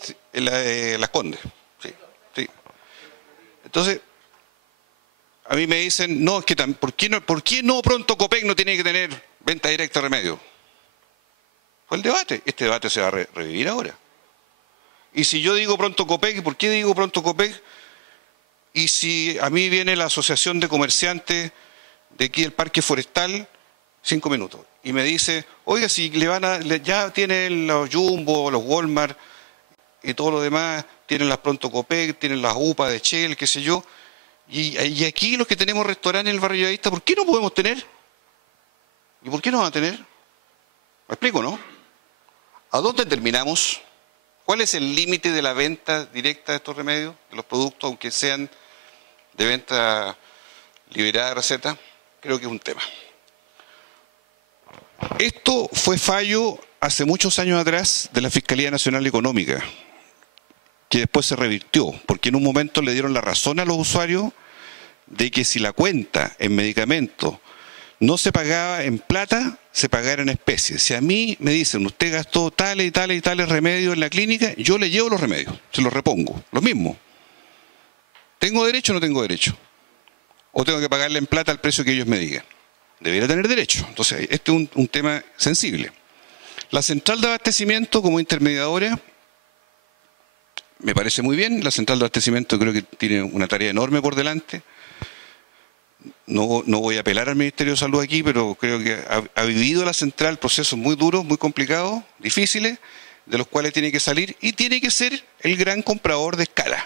Sí, Las Condes. Sí, sí. Entonces, a mí me dicen, no, es que ¿por qué no pronto Copec no tiene que tener venta directa de remedio? Fue el debate. Este debate se va a revivir ahora. Y si yo digo pronto Copec, ¿por qué digo pronto Copec? Y si a mí viene la Asociación de Comerciantes de aquí del Parque Forestal, 5 minutos, y me dice, oiga, si ya tienen los Jumbo, los Walmart y todo lo demás, tienen las Pronto Copec, tienen las UPA de Shell, qué sé yo, y aquí los que tenemos restaurantes en el barrio Yavista, ¿por qué no podemos tener? ¿Y por qué no van a tener? ¿Me explico, no? ¿A dónde terminamos? ¿Cuál es el límite de la venta directa de estos remedios, de los productos, aunque sean de venta liberada de receta? Creo que es un tema. Esto fue fallo hace muchos años atrás de la Fiscalía Nacional Económica, que después se revirtió, porque en un momento le dieron la razón a los usuarios de que si la cuenta en medicamentos no se pagaba en plata, se pagara en especie. Si a mí me dicen, usted gastó tales y tales y tales remedios en la clínica, yo le llevo los remedios, se los repongo, lo mismo. ¿Tengo derecho o no tengo derecho? ¿O tengo que pagarle en plata al precio que ellos me digan? Debería tener derecho. Entonces, este es un tema sensible. La central de abastecimiento como intermediadora me parece muy bien. La central de abastecimiento creo que tiene una tarea enorme por delante. No voy a apelar al Ministerio de Salud aquí, pero creo que ha vivido la central procesos muy duros, muy complicados, difíciles, de los cuales tiene que salir y tiene que ser el gran comprador de escala.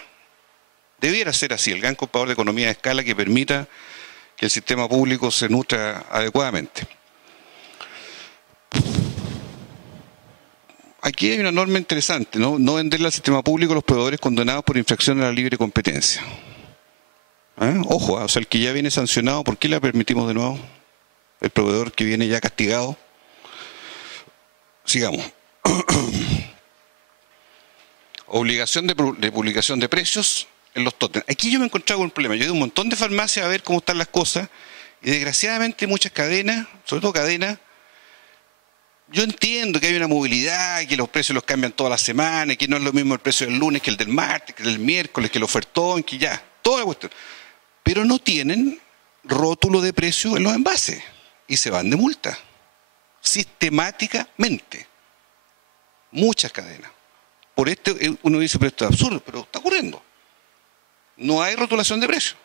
Debiera ser así, el gran comprador de economía de escala que permita que el sistema público se nutra adecuadamente. Aquí hay una norma interesante, ¿no? No venderle al sistema público a los proveedores condenados por infracción a la libre competencia. Ojo, o sea, el que ya viene sancionado, ¿por qué le permitimos de nuevo? El proveedor que viene ya castigado. Sigamos. Obligación de publicación de precios en los tótems. Aquí yo me he encontrado con un problema. Yo he ido a un montón de farmacias a ver cómo están las cosas y desgraciadamente muchas cadenas, sobre todo cadenas, yo entiendo que hay una movilidad, que los precios los cambian todas las semanas, que no es lo mismo el precio del lunes que el del martes, que el del miércoles, que el ofertón, que ya, toda la cuestión. Pero no tienen rótulo de precio en los envases y se van de multa. Sistemáticamente. Muchas cadenas. Por uno dice, pero esto es absurdo, pero está ocurriendo. No hay rotulación de precio.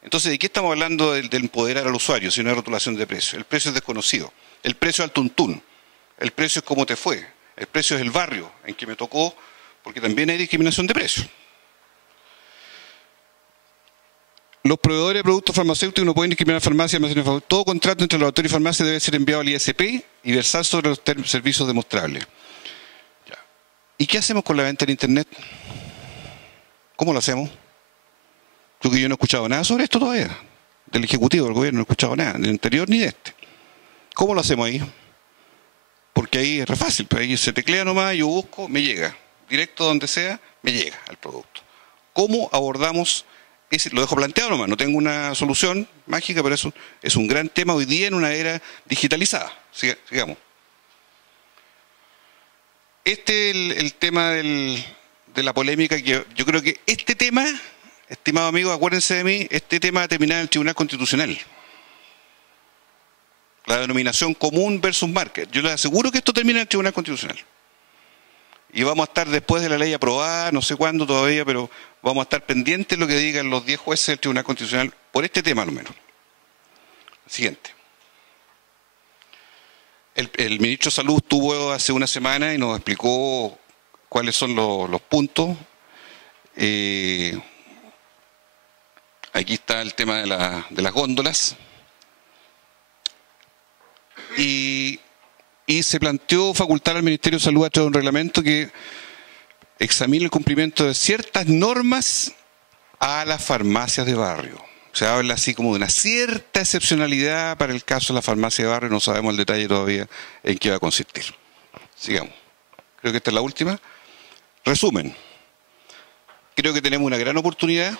Entonces, ¿de qué estamos hablando de empoderar al usuario si no hay rotulación de precio? El precio es desconocido. El precio es al tuntún. El precio es cómo te fue. El precio es el barrio en que me tocó, porque también hay discriminación de precio. Los proveedores de productos farmacéuticos no pueden discriminar a farmacias, almacenes. Todo contrato entre laboratorio y farmacia debe ser enviado al ISP y versar sobre los servicios demostrables. Ya. ¿Y qué hacemos con la venta en Internet? ¿Cómo lo hacemos? Yo no he escuchado nada sobre esto todavía. del Ejecutivo, del Gobierno, no he escuchado nada, del anterior ni de este. ¿Cómo lo hacemos ahí? Porque ahí es re fácil, pues ahí se teclea nomás, yo busco, me llega. Directo donde sea, me llega al producto. ¿Cómo abordamos ese? Lo dejo planteado nomás, no tengo una solución mágica, pero es un gran tema hoy día en una era digitalizada. Sigamos. Este es el tema de la polémica, que yo creo que este tema, estimados amigos, acuérdense de mí, este tema va a terminar en el Tribunal Constitucional. La denominación común versus marca. Yo les aseguro que esto termina en el Tribunal Constitucional. Y vamos a estar después de la ley aprobada, no sé cuándo todavía, pero vamos a estar pendientes de lo que digan los 10 jueces del Tribunal Constitucional por este tema, al menos. Siguiente. El ministro de Salud estuvo hace una semana y nos explicó cuáles son los puntos. Aquí está el tema de las góndolas. Y se planteó facultar al Ministerio de Salud a través de un reglamento que examine el cumplimiento de ciertas normas a las farmacias de barrio. Se habla así como de una cierta excepcionalidad para el caso de la farmacia de barrio, no sabemos el detalle todavía en qué va a consistir. Sigamos. Creo que esta es la última. Resumen. Creo que tenemos una gran oportunidad.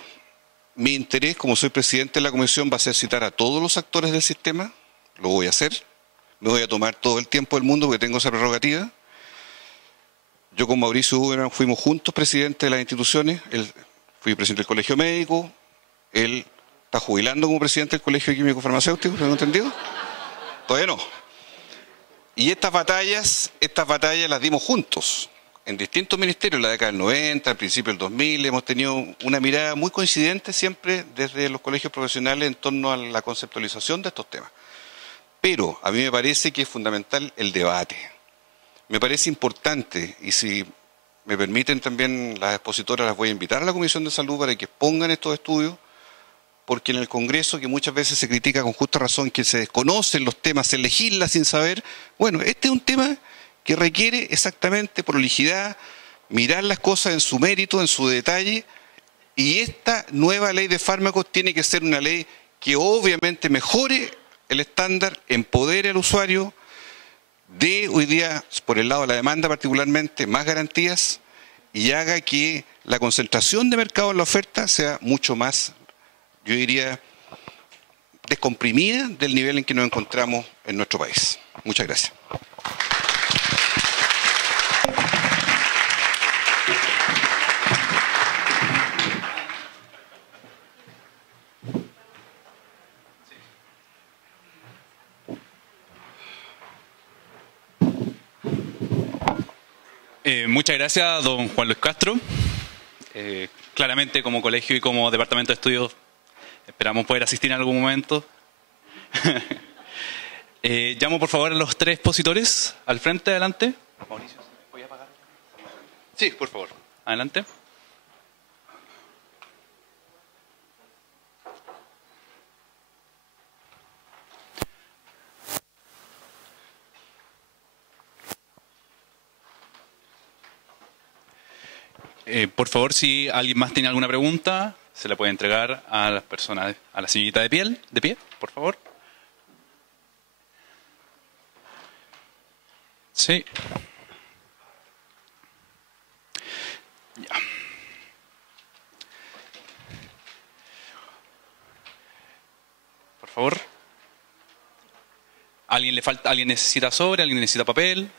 Mi interés, como soy presidente de la comisión, va a ser citar a todos los actores del sistema. Lo voy a hacer. Me voy a tomar todo el tiempo del mundo porque tengo esa prerrogativa. Yo con Mauricio Huberman fuimos juntos presidentes de las instituciones. Fui presidente del Colegio Médico. Él está jubilando como presidente del Colegio Químico Farmacéutico, ¿lo han entendido? Todavía no. Y estas batallas las dimos juntos, en distintos ministerios, en la década del 90, al principio del 2000, hemos tenido una mirada muy coincidente siempre desde los colegios profesionales en torno a la conceptualización de estos temas. Pero a mí me parece que es fundamental el debate. Me parece importante, y si me permiten también las expositoras, las voy a invitar a la Comisión de Salud para que expongan estos estudios, porque en el Congreso, que muchas veces se critica con justa razón que se desconocen los temas, se legisla sin saber, bueno, este es un tema que requiere exactamente prolijidad, mirar las cosas en su mérito, en su detalle, y esta nueva ley de fármacos tiene que ser una ley que obviamente mejore el estándar, empodere al usuario, dé hoy día, por el lado de la demanda particularmente, más garantías y haga que la concentración de mercado en la oferta sea mucho más, yo diría, descomprimida del nivel en que nos encontramos en nuestro país. Muchas gracias. Muchas gracias, don Juan Luis Castro. Claramente, como colegio y como departamento de estudios, esperamos poder asistir en algún momento. Llamo por favor a los tres expositores al frente, adelante. Mauricio, ¿voy a apagar? Sí, por favor. Adelante. Por favor, si alguien más tiene alguna pregunta, se la puede entregar a las personas, a la señorita de pie, por favor. Sí. Ya. Por favor. ¿Alguien le falta? ¿Alguien necesita sobre? ¿Alguien necesita papel?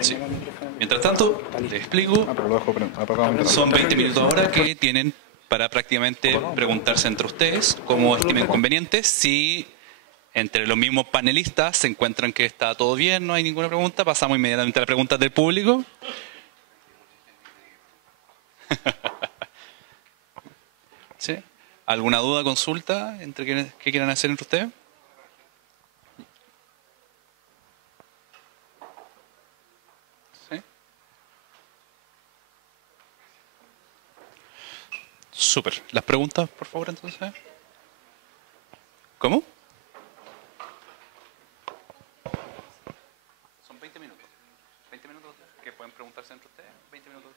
Sí. Mientras tanto, les explico. Son 20 minutos ahora que tienen para prácticamente preguntarse entre ustedes, como estimen conveniente. Si entre los mismos panelistas se encuentran que está todo bien, no hay ninguna pregunta, pasamos inmediatamente a las preguntas del público. ¿Sí? ¿Alguna duda, consulta entre qué quieran hacer entre ustedes? Súper. ¿Las preguntas, por favor, entonces? ¿Cómo? Son 20 minutos. 20 minutos que pueden preguntarse entre ustedes. 20 minutos.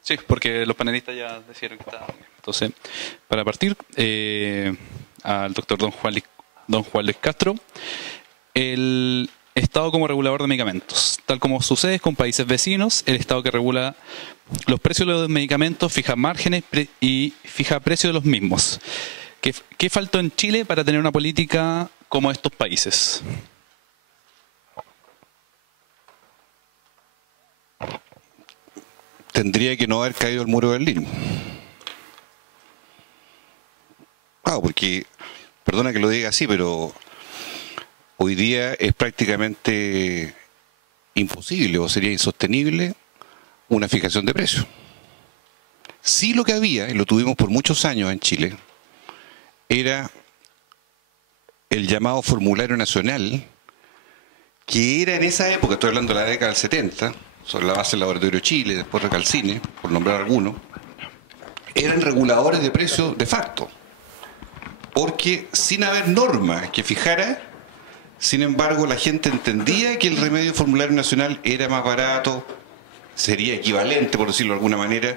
Sí, porque los panelistas ya dijeron que estaban bien. Entonces, para partir, al doctor don Juan Luis Castro, el Estado como regulador de medicamentos. Tal como sucede con países vecinos, el Estado que regula los precios de los medicamentos fija márgenes y fija precios de los mismos. ¿Qué faltó en Chile para tener una política como estos países? Tendría que no haber caído el muro de Berlín. Porque, perdona que lo diga así, pero hoy día es prácticamente imposible o sería insostenible una fijación de precios. Sí, lo que había, y lo tuvimos por muchos años en Chile, era el llamado formulario nacional, que era en esa época, estoy hablando de la década del 70, sobre la base del Laboratorio Chile, después Recalcine, por nombrar algunos, eran reguladores de precios de facto. Porque sin haber normas que fijara, sin embargo, la gente entendía que el remedio formulario nacional era más barato, sería equivalente, por decirlo de alguna manera,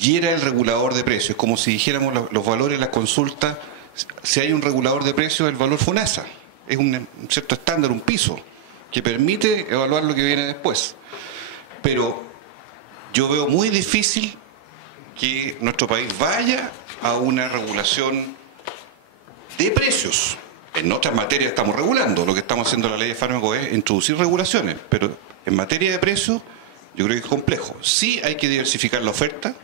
y era el regulador de precios. Como si dijéramos los valores de las consultas, si hay un regulador de precios, el valor FONASA. Es un cierto estándar, un piso, que permite evaluar lo que viene después. Pero yo veo muy difícil que nuestro país vaya a una regulación de precios. En otras materias estamos regulando. Lo que estamos haciendo en la ley de fármacos es introducir regulaciones, pero en materia de precios yo creo que es complejo. Sí hay que diversificar la oferta,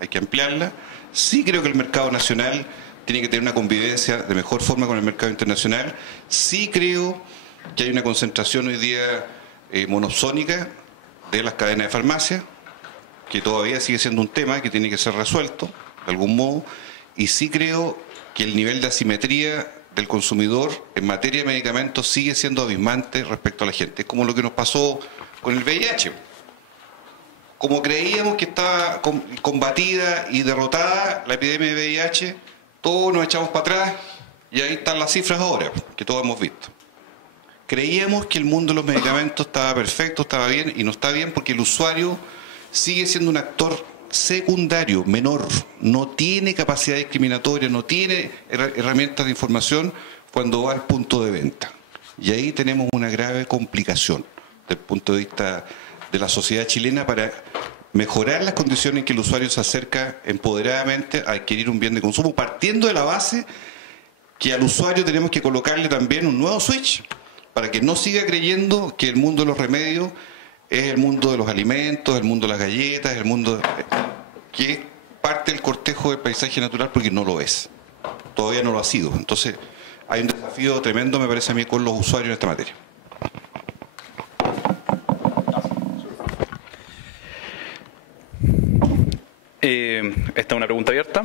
hay que ampliarla. Sí creo que el mercado nacional tiene que tener una convivencia de mejor forma con el mercado internacional. Sí creo que hay una concentración hoy día monopsónica de las cadenas de farmacia, que todavía sigue siendo un tema que tiene que ser resuelto de algún modo, y sí creo que el nivel de asimetría del consumidor en materia de medicamentos sigue siendo abismante respecto a la gente. Es como lo que nos pasó con el VIH. Como creíamos que estaba combatida y derrotada la epidemia de VIH, todos nos echamos para atrás y ahí están las cifras ahora, que todos hemos visto. Creíamos que el mundo de los medicamentos estaba perfecto, estaba bien, y no está bien porque el usuario sigue siendo un actor secundario, menor, no tiene capacidad discriminatoria, no tiene herramientas de información cuando va al punto de venta. Y ahí tenemos una grave complicación desde el punto de vista de la sociedad chilena para mejorar las condiciones en que el usuario se acerca empoderadamente a adquirir un bien de consumo, partiendo de la base que al usuario tenemos que colocarle también un nuevo switch, para que no siga creyendo que el mundo de los remedios es el mundo de los alimentos, el mundo de las galletas, el mundo que es parte del cortejo del paisaje natural, porque no lo es. Todavía no lo ha sido. Entonces, hay un desafío tremendo, me parece a mí, con los usuarios en esta materia. Esta es una pregunta abierta.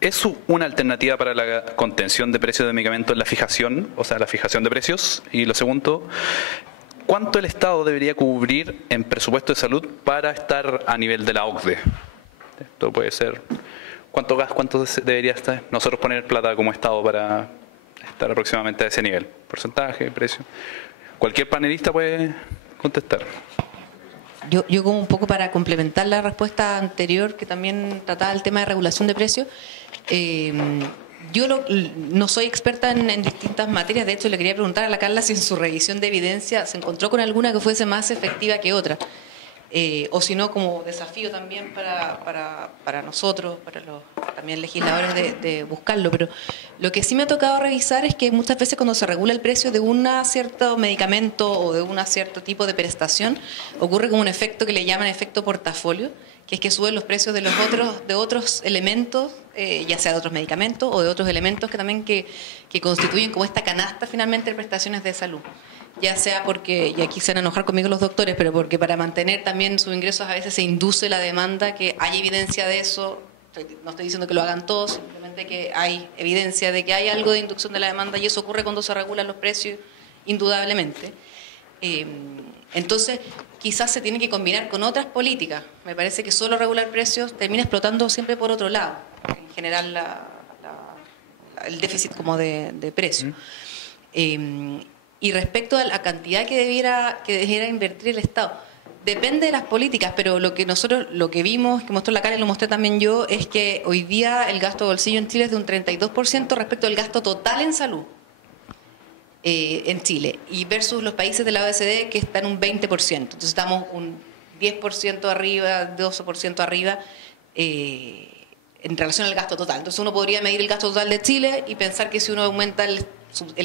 ¿Es una alternativa para la contención de precios de medicamentos la fijación, o sea, la fijación de precios? Y lo segundo, ¿cuánto el Estado debería cubrir en presupuesto de salud para estar a nivel de la OCDE? Esto puede ser, ¿cuánto debería estar nosotros poner plata como Estado para estar aproximadamente a ese nivel? ¿Porcentaje, precio? Cualquier panelista puede contestar. Yo como un poco para complementar la respuesta anterior, que también trataba el tema de regulación de precios, yo no soy experta en distintas materias. De hecho, le quería preguntar a la Carla si en su revisión de evidencia se encontró con alguna que fuese más efectiva que otra, o si no, como desafío también para nosotros, para los también legisladores de buscarlo. Pero lo que sí me ha tocado revisar es que muchas veces cuando se regula el precio de un cierto medicamento o de un cierto tipo de prestación, ocurre como un efecto que le llaman efecto portafolio, que es que suben los precios de otros elementos, ya sea de otros medicamentos o de otros elementos que también que constituyen como esta canasta finalmente de prestaciones de salud. Ya sea porque, y aquí se van a enojar conmigo los doctores, pero porque para mantener también sus ingresos a veces se induce la demanda, que hay evidencia de eso. No estoy diciendo que lo hagan todos, simplemente que hay evidencia de que hay algo de inducción de la demanda y eso ocurre cuando se regulan los precios, indudablemente. Entonces, quizás se tiene que combinar con otras políticas. Me parece que solo regular precios termina explotando siempre por otro lado, en general el déficit como de precio. Y respecto a la cantidad que debiera invertir el Estado, depende de las políticas, pero lo que vimos, que mostró la Karen y lo mostré también yo, es que hoy día el gasto de bolsillo en Chile es de un 32% respecto al gasto total en salud en Chile, y versus los países de la OECD que están un 20%. Entonces estamos un 10% arriba, 12% arriba en relación al gasto total. Entonces uno podría medir el gasto total de Chile y pensar que si uno aumenta el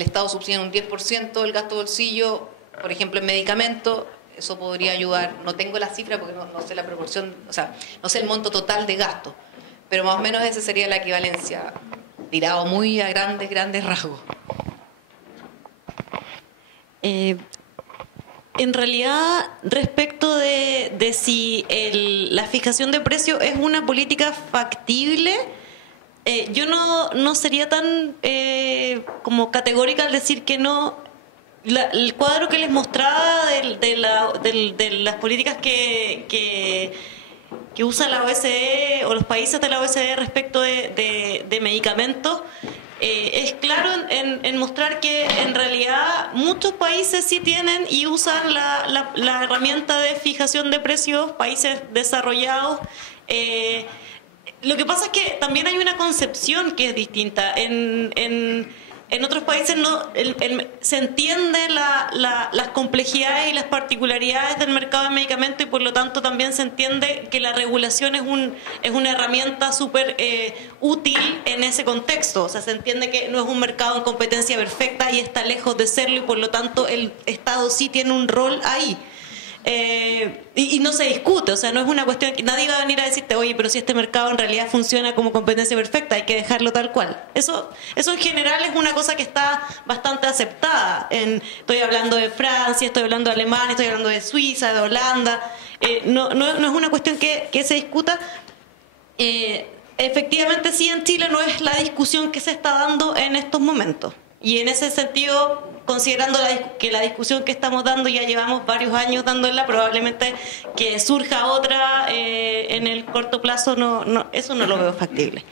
Estado subsidia en un 10% el gasto de bolsillo, por ejemplo en medicamentos, eso podría ayudar. No tengo la cifra porque no sé la proporción, o sea, no sé el monto total de gasto, pero más o menos esa sería la equivalencia, tirado muy a grandes rasgos. En realidad, respecto de si la fijación de precios es una política factible, yo no sería tan como categórica al decir que no. El cuadro que les mostraba de las políticas que usa la OECD o los países de la OECD respecto de medicamentos, es claro en mostrar que en realidad muchos países sí tienen y usan la herramienta de fijación de precios, países desarrollados. Lo que pasa es que también hay una concepción que es distinta. En otros países se entiende las complejidades y las particularidades del mercado de medicamentos y por lo tanto también se entiende que la regulación es una herramienta súper útil en ese contexto. O sea, se entiende que no es un mercado en competencia perfecta y está lejos de serlo y por lo tanto el Estado sí tiene un rol ahí. Y no se discute, o sea, no es una cuestión que nadie va a venir a decirte, oye, pero si este mercado en realidad funciona como competencia perfecta, hay que dejarlo tal cual. Eso en general es una cosa que está bastante aceptada. Estoy hablando de Francia, estoy hablando de Alemania, estoy hablando de Suiza, de Holanda. No es una cuestión que se discuta. Efectivamente, sí, en Chile no es la discusión que se está dando en estos momentos. Y en ese sentido, considerando que la discusión que estamos dando ya llevamos varios años dándola, probablemente que surja otra en el corto plazo, eso no lo veo factible.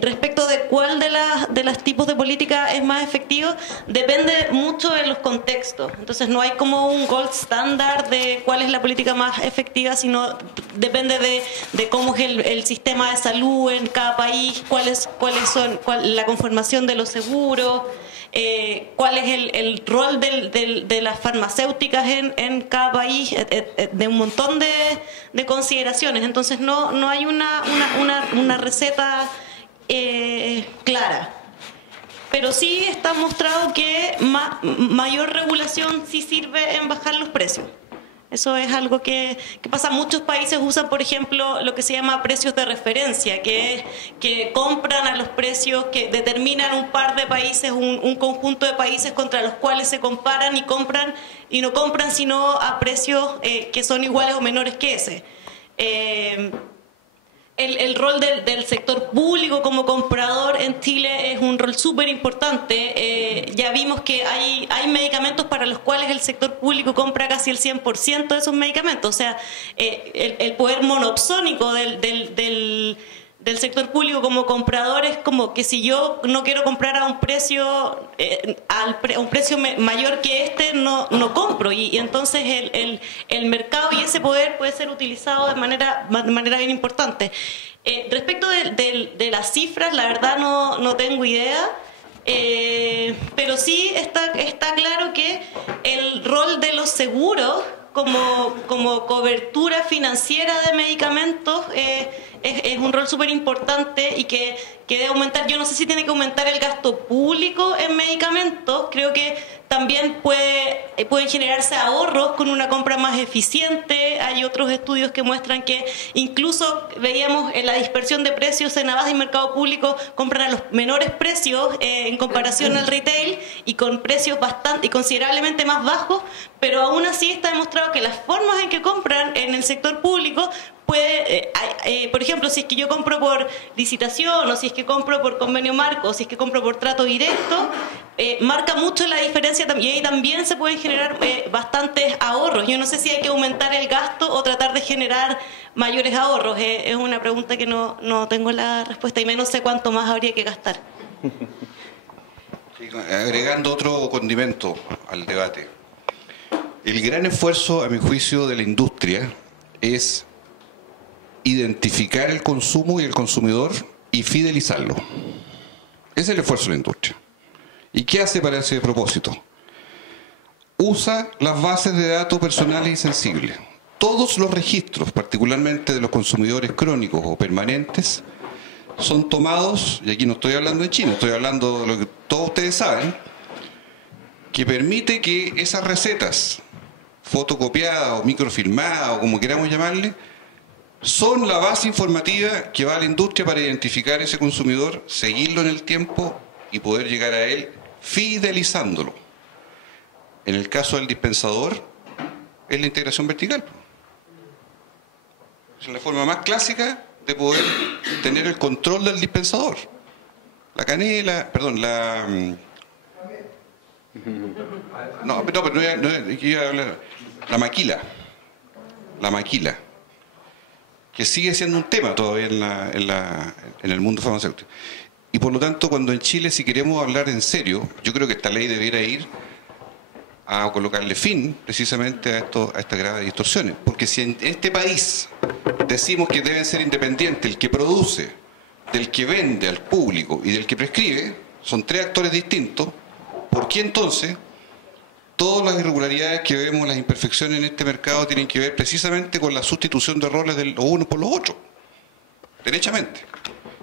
Respecto de cuál de los tipos de política es más efectivo, depende mucho de los contextos. Entonces no hay como un gold standard de cuál es la política más efectiva, sino depende de cómo es el sistema de salud en cada país, cuáles son la conformación de los seguros, cuál es el rol de las farmacéuticas en cada país, de un montón de consideraciones. Entonces no hay una receta clara, pero sí está mostrado que mayor regulación sí sirve en bajar los precios. Eso es algo que pasa. Muchos países usan, por ejemplo, lo que se llama precios de referencia, que es que compran a los precios que determinan un par de países, un conjunto de países contra los cuales se comparan y no compran sino a precios que son iguales o menores que ese. El rol del sector público como comprador en Chile es un rol súper importante. Ya vimos que hay medicamentos para los cuales el sector público compra casi el 100% de esos medicamentos. O sea, el poder monopsónico del sector público como comprador es como que si yo no quiero comprar a un precio a un precio mayor que no compro, y entonces el mercado y ese poder puede ser utilizado de manera bien importante. Respecto de las cifras, la verdad no tengo idea, pero sí está claro que el rol de los seguros como cobertura financiera de medicamentos es un rol súper importante y que debe aumentar. Yo no sé si tiene que aumentar el gasto público en medicamentos. Creo que También pueden generarse ahorros con una compra más eficiente. Hay otros estudios que muestran que incluso veíamos en la dispersión de precios en Avast y Mercado Público compran a los menores precios en comparación al retail y con precios bastante y considerablemente más bajos, pero aún así está demostrado que las formas en que compran en el sector público por ejemplo, si es que yo compro por licitación o si es que compro por convenio marco o si es que compro por trato directo, marca mucho la diferencia y ahí también se pueden generar bastantes ahorros. Yo no sé si hay que aumentar el gasto o tratar de generar mayores ahorros. Es una pregunta que no tengo la respuesta y menos sé cuánto más habría que gastar. Agregando otro condimento al debate. El gran esfuerzo, a mi juicio, de la industria es identificar el consumo y el consumidor y fidelizarlo. Ese es el esfuerzo de la industria. ¿Y qué hace para ese propósito? Usa las bases de datos personales y sensibles. Todos los registros, particularmente de los consumidores crónicos o permanentes, son tomados, y aquí no estoy hablando de China, estoy hablando de lo que todos ustedes saben, que permite que esas recetas fotocopiadas o microfilmadas o como queramos llamarle, son la base informativa que va a la industria para identificar a ese consumidor, seguirlo en el tiempo y poder llegar a él fidelizándolo. En el caso del dispensador, es la integración vertical. Es la forma más clásica de poder tener el control del dispensador. La canela, perdón, la maquila. La maquila. Que sigue siendo un tema todavía en el mundo farmacéutico. Y por lo tanto, cuando en Chile, si queremos hablar en serio, yo creo que esta ley debiera ir a colocarle fin precisamente a estas graves distorsiones. Porque si en este país decimos que deben ser independientes el que produce, del que vende al público y del que prescribe, son tres actores distintos, ¿por qué entonces todas las irregularidades que vemos, las imperfecciones en este mercado tienen que ver precisamente con la sustitución de roles de los unos por los otros? Derechamente.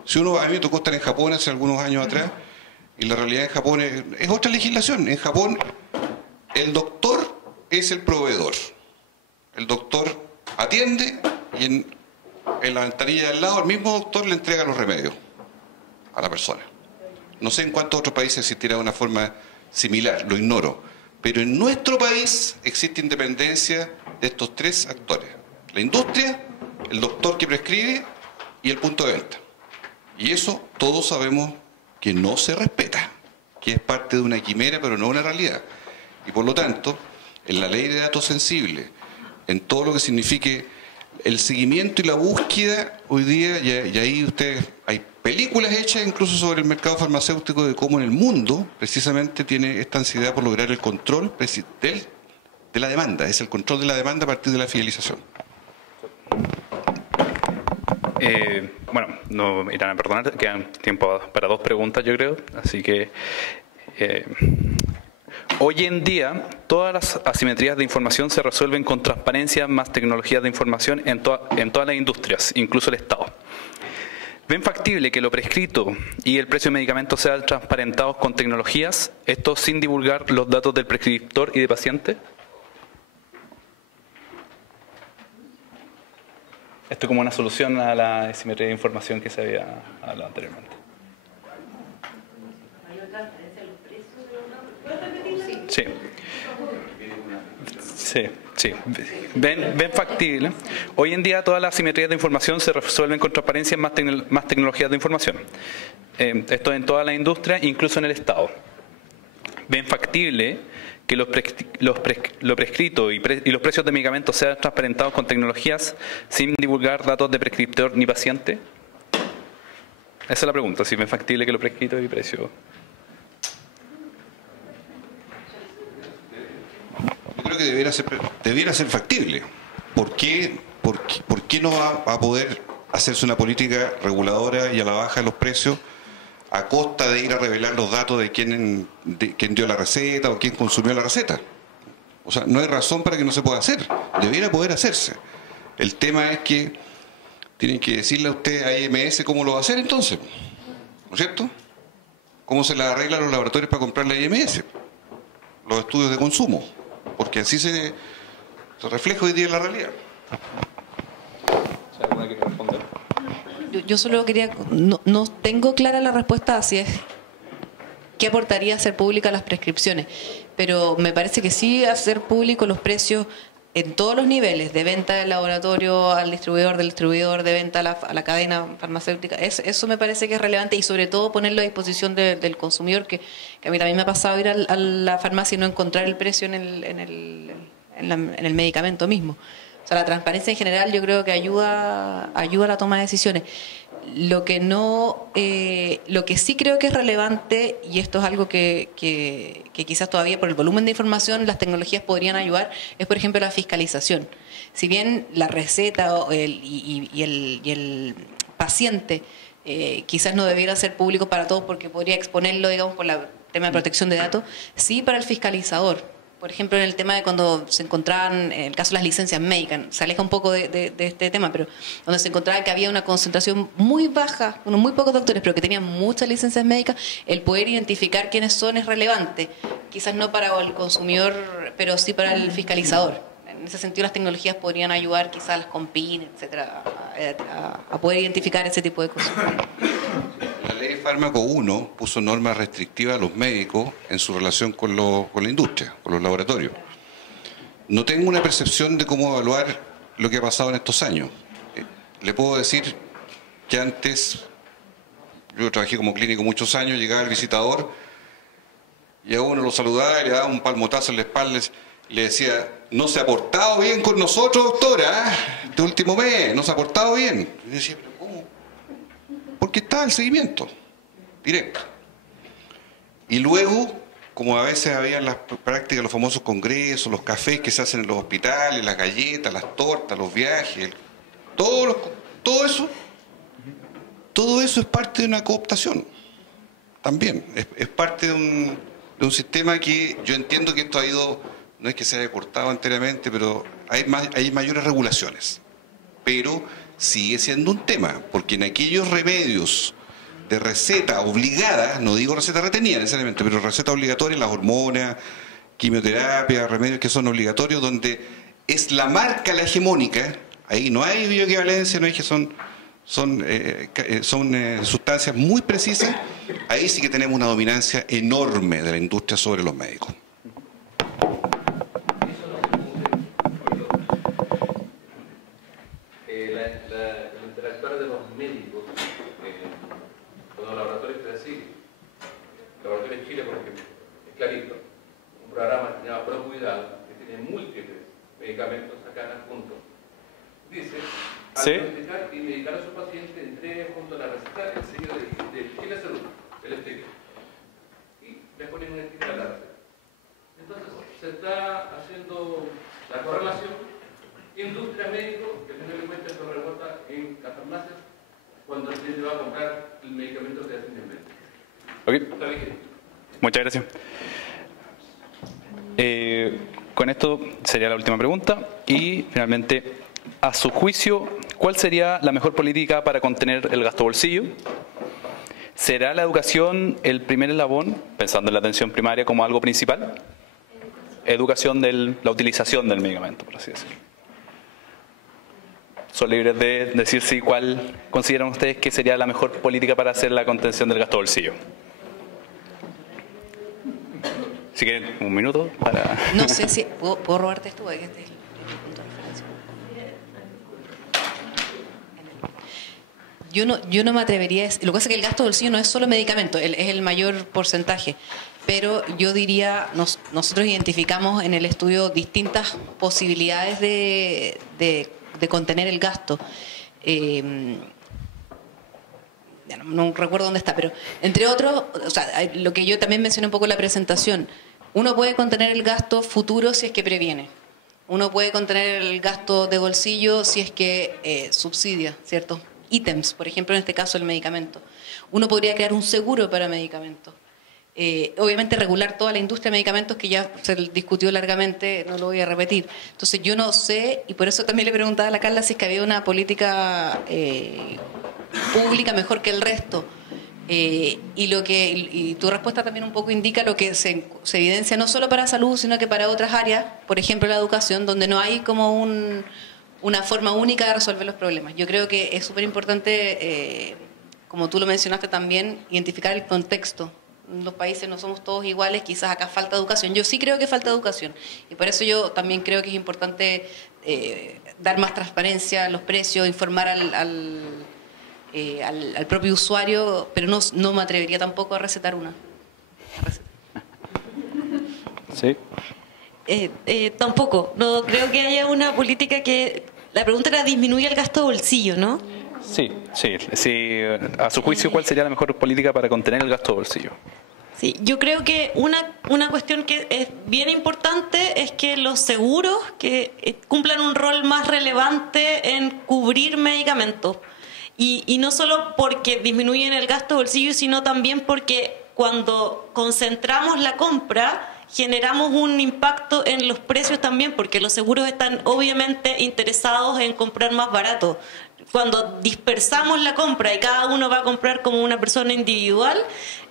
Si a mí me tocó estar en Japón hace algunos años atrás, y la realidad en Japón es otra legislación. En Japón el doctor es el proveedor. El doctor atiende y en la ventanilla de al lado el mismo doctor le entrega los remedios a la persona. No sé en cuántos otros países existirá una forma similar, lo ignoro. Pero en nuestro país existe independencia de estos tres actores. La industria, el doctor que prescribe y el punto de venta. Y eso todos sabemos que no se respeta, que es parte de una quimera, pero no una realidad. Y por lo tanto, en la ley de datos sensibles, en todo lo que signifique el seguimiento y la búsqueda, hoy día, y ahí hay películas hechas incluso sobre el mercado farmacéutico de cómo en el mundo precisamente tiene esta ansiedad por lograr el control de la demanda, es el control de la demanda a partir de la fidelización. Bueno, no me irán a perdonar, quedan tiempo para dos preguntas yo creo, así que hoy en día todas las asimetrías de información se resuelven con transparencia más tecnologías de información en todas las industrias, incluso el Estado. ¿Ven factible que lo prescrito y el precio de medicamentos sean transparentados con tecnologías, esto sin divulgar los datos del prescriptor y de paciente? Esto como una solución a la asimetría de información que se había hablado anteriormente. Sí. ¿Ven factible? Hoy en día todas las asimetrías de información se resuelven con transparencia más tecnologías de información. Esto en toda la industria, incluso en el Estado. ¿Ven factible que lo prescrito y los precios de medicamentos sean transparentados con tecnologías sin divulgar datos de prescriptor ni paciente? Esa es la pregunta, si ven factible que lo prescrito y precio. Yo creo que debiera ser factible. ¿Por qué no va a poder hacerse una política reguladora y a la baja de los precios a costa de ir a revelar los datos de quién dio la receta o quién consumió la receta? O sea, no hay razón para que no se pueda hacer. Debiera poder hacerse. El tema es que tienen que decirle a usted a IMS cómo lo va a hacer entonces, ¿no es cierto? ¿Cómo se la arreglan los laboratorios para comprar la IMS? los estudios de consumo, porque así se refleja hoy día en la realidad. ¿Alguna quiere responder? Yo solo quería, no tengo clara la respuesta hacia es qué aportaría hacer públicas las prescripciones, pero me parece que sí hacer públicos los precios en todos los niveles, de venta del laboratorio al distribuidor, del distribuidor, de venta a la cadena farmacéutica, eso me parece que es relevante, y sobre todo ponerlo a disposición del consumidor, que a mí también me ha pasado ir a la farmacia y no encontrar el precio en el medicamento mismo. O sea, la transparencia en general yo creo que ayuda a la toma de decisiones. Lo que sí creo que es relevante, y esto es algo que quizás todavía por el volumen de información las tecnologías podrían ayudar, es por ejemplo la fiscalización. Si bien la receta y el paciente quizás no debiera ser público para todos porque podría exponerlo, digamos, por el tema de protección de datos, sí para el fiscalizador. Por ejemplo, en el tema de cuando se encontraban, en el caso de las licencias médicas, se aleja un poco de este tema, pero donde se encontraba que había una concentración muy baja, muy pocos doctores, pero que tenían muchas licencias médicas, el poder identificar quiénes son es relevante. Quizás no para el consumidor, pero sí para el fiscalizador. En ese sentido, las tecnologías podrían ayudar, quizás a las COMPIN, etcétera, a poder identificar ese tipo de cosas. La ley Fármaco 1 puso normas restrictivas a los médicos en su relación con la industria, con los laboratorios. No tengo una percepción de cómo evaluar lo que ha pasado en estos años. Le puedo decir que antes, yo trabajé como clínico muchos años, llegaba el visitador y a uno lo saludaba y le daba un palmotazo en la espalda y le decía: no se ha portado bien con nosotros, doctora, este último mes, no se ha portado bien. Y yo decía: ¿pero cómo? Porque está el seguimiento directo. Y luego, como a veces había en las prácticas los famosos congresos, los cafés que se hacen en los hospitales, las galletas, las tortas, los viajes, todo eso es parte de una cooptación. También es parte de un sistema que yo entiendo que esto ha ido, no es que se haya cortado anteriormente, pero hay mayores regulaciones. Pero sigue siendo un tema, porque en aquellos remedios de receta obligada, no digo receta retenida necesariamente, pero receta obligatoria, las hormonas, quimioterapia, remedios que son obligatorios, donde es la marca la hegemónica, ahí no hay bioequivalencia, no hay que son sustancias muy precisas, ahí sí que tenemos una dominancia enorme de la industria sobre los médicos. La interactuar de los médicos con los laboratorios que decir, el laboratorio en Chile, por ejemplo, es clarito, un programa llamado ProCuidado, que tiene múltiples medicamentos acá juntos. Dice, al diagnosticar y medicar a su paciente, entregue junto a la receta el sello de Chile Salud, el sticker, y le ponen un sticker a la receta. Entonces, se está haciendo la correlación industria médico, que tenga en cuenta esto reporta en las farmacias cuando el cliente va a comprar el medicamento que hacen en mente. Okay. Muchas gracias. Con esto sería la última pregunta y finalmente, a su juicio, ¿cuál sería la mejor política para contener el gasto bolsillo? ¿Será la educación el primer eslabón, pensando en la atención primaria como algo principal? Educación de la utilización del medicamento, por así decirlo. Son libres de decir si cuál consideran ustedes que sería la mejor política para hacer la contención del gasto bolsillo. Si quieren, un minuto para... No sé si... ¿Puedo robarte esto? Este es el punto de referencia. Yo no me atrevería a decir... Lo que pasa es que el gasto bolsillo no es solo medicamento, es el mayor porcentaje. Pero yo diría, nosotros identificamos en el estudio distintas posibilidades de contener el gasto. No recuerdo dónde está, pero entre otros, o sea, lo que yo también mencioné un poco en la presentación, uno puede contener el gasto futuro si es que previene. Uno puede contener el gasto de bolsillo si es que subsidia ciertos ítems, por ejemplo, en este caso el medicamento. Uno podría crear un seguro para medicamentos. Obviamente regular toda la industria de medicamentos, que ya se discutió largamente, no lo voy a repetir. Entonces yo no sé, y por eso también le preguntaba a la Carla si es que había una política pública mejor que el resto, Y tu respuesta también un poco indica lo que se evidencia no solo para salud, sino que para otras áreas, por ejemplo la educación, donde no hay como una forma única de resolver los problemas. Yo creo que es súper importante, como tú lo mencionaste también, identificar el contexto. Los países no somos todos iguales, quizás acá falta educación. Yo sí creo que falta educación y por eso yo también creo que es importante dar más transparencia a los precios, informar al propio usuario, pero no me atrevería tampoco a recetar una. Sí. Tampoco. No creo que haya una política que... La pregunta era disminuir el gasto de bolsillo, ¿no? Sí. A su juicio, ¿cuál sería la mejor política para contener el gasto de bolsillo? Sí, yo creo que una cuestión que es bien importante es que los seguros que cumplan un rol más relevante en cubrir medicamentos. Y no solo porque disminuyen el gasto de bolsillo, sino también porque cuando concentramos la compra generamos un impacto en los precios también, porque los seguros están obviamente interesados en comprar más barato. Cuando dispersamos la compra y cada uno va a comprar como una persona individual,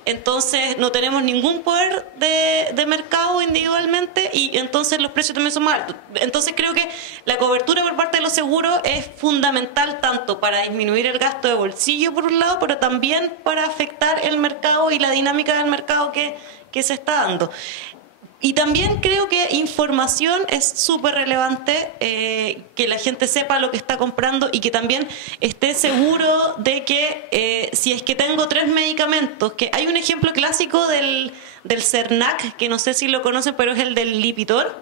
entonces no tenemos ningún poder de mercado individualmente y entonces los precios también son más altos. Entonces creo que la cobertura por parte de los seguros es fundamental tanto para disminuir el gasto de bolsillo por un lado, pero también para afectar el mercado y la dinámica del mercado que se está dando. Y también creo que información es súper relevante, que la gente sepa lo que está comprando y que también esté seguro de que si es que tengo 3 medicamentos, que hay un ejemplo clásico del Cernac, que no sé si lo conocen, pero es el del Lipitor,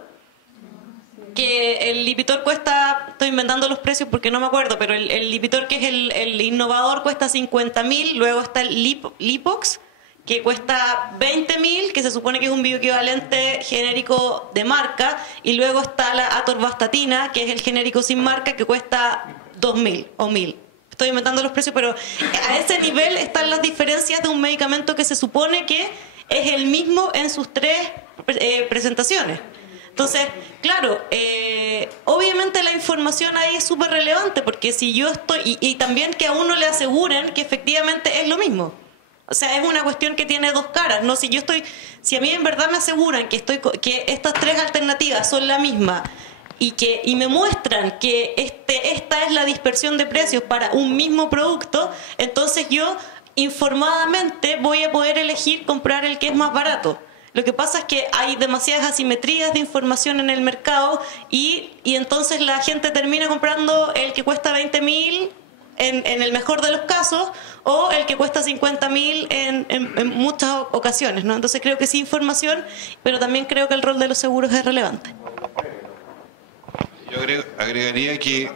que el Lipitor cuesta, estoy inventando los precios porque no me acuerdo, pero el Lipitor, que es el innovador, cuesta 50.000, luego está el Lipox, que cuesta 20.000, que se supone que es un bioequivalente genérico de marca, y luego está la atorvastatina, que es el genérico sin marca, que cuesta 2.000 o 1.000. Estoy inventando los precios, pero a ese nivel están las diferencias de un medicamento que se supone que es el mismo en sus 3 presentaciones. Entonces, claro, obviamente la información ahí es súper relevante, porque si yo estoy... Y también que a uno le aseguren que efectivamente es lo mismo. O sea, es una cuestión que tiene 2 caras, ¿no? Si a mí en verdad me aseguran que estas 3 alternativas son la misma y me muestran que esta es la dispersión de precios para un mismo producto, entonces yo informadamente voy a poder elegir comprar el que es más barato. Lo que pasa es que hay demasiadas asimetrías de información en el mercado y entonces la gente termina comprando el que cuesta 20.000 en el mejor de los casos, o el que cuesta 50.000 en muchas ocasiones, ¿no? Entonces creo que sí información, pero también creo que el rol de los seguros es relevante. Yo agregaría que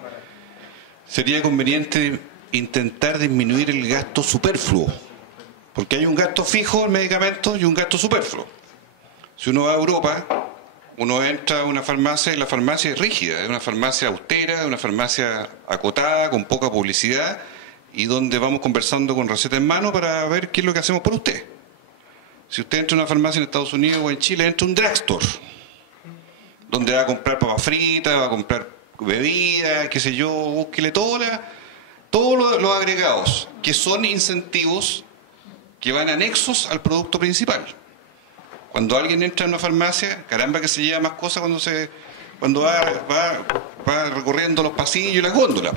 sería conveniente intentar disminuir el gasto superfluo, porque hay un gasto fijo en medicamentos y un gasto superfluo. Si uno va a Europa, uno entra a una farmacia y la farmacia es rígida, es una farmacia austera, es una farmacia acotada, con poca publicidad, y donde vamos conversando con receta en mano para ver qué es lo que hacemos por usted. Si usted entra a una farmacia en Estados Unidos o en Chile, entra a un drugstore, donde va a comprar papas fritas, va a comprar bebidas, qué sé yo, búsquele todos los agregados, que son incentivos que van anexos al producto principal. Cuando alguien entra a una farmacia, caramba que se lleva más cosas cuando va recorriendo los pasillos y las góndolas.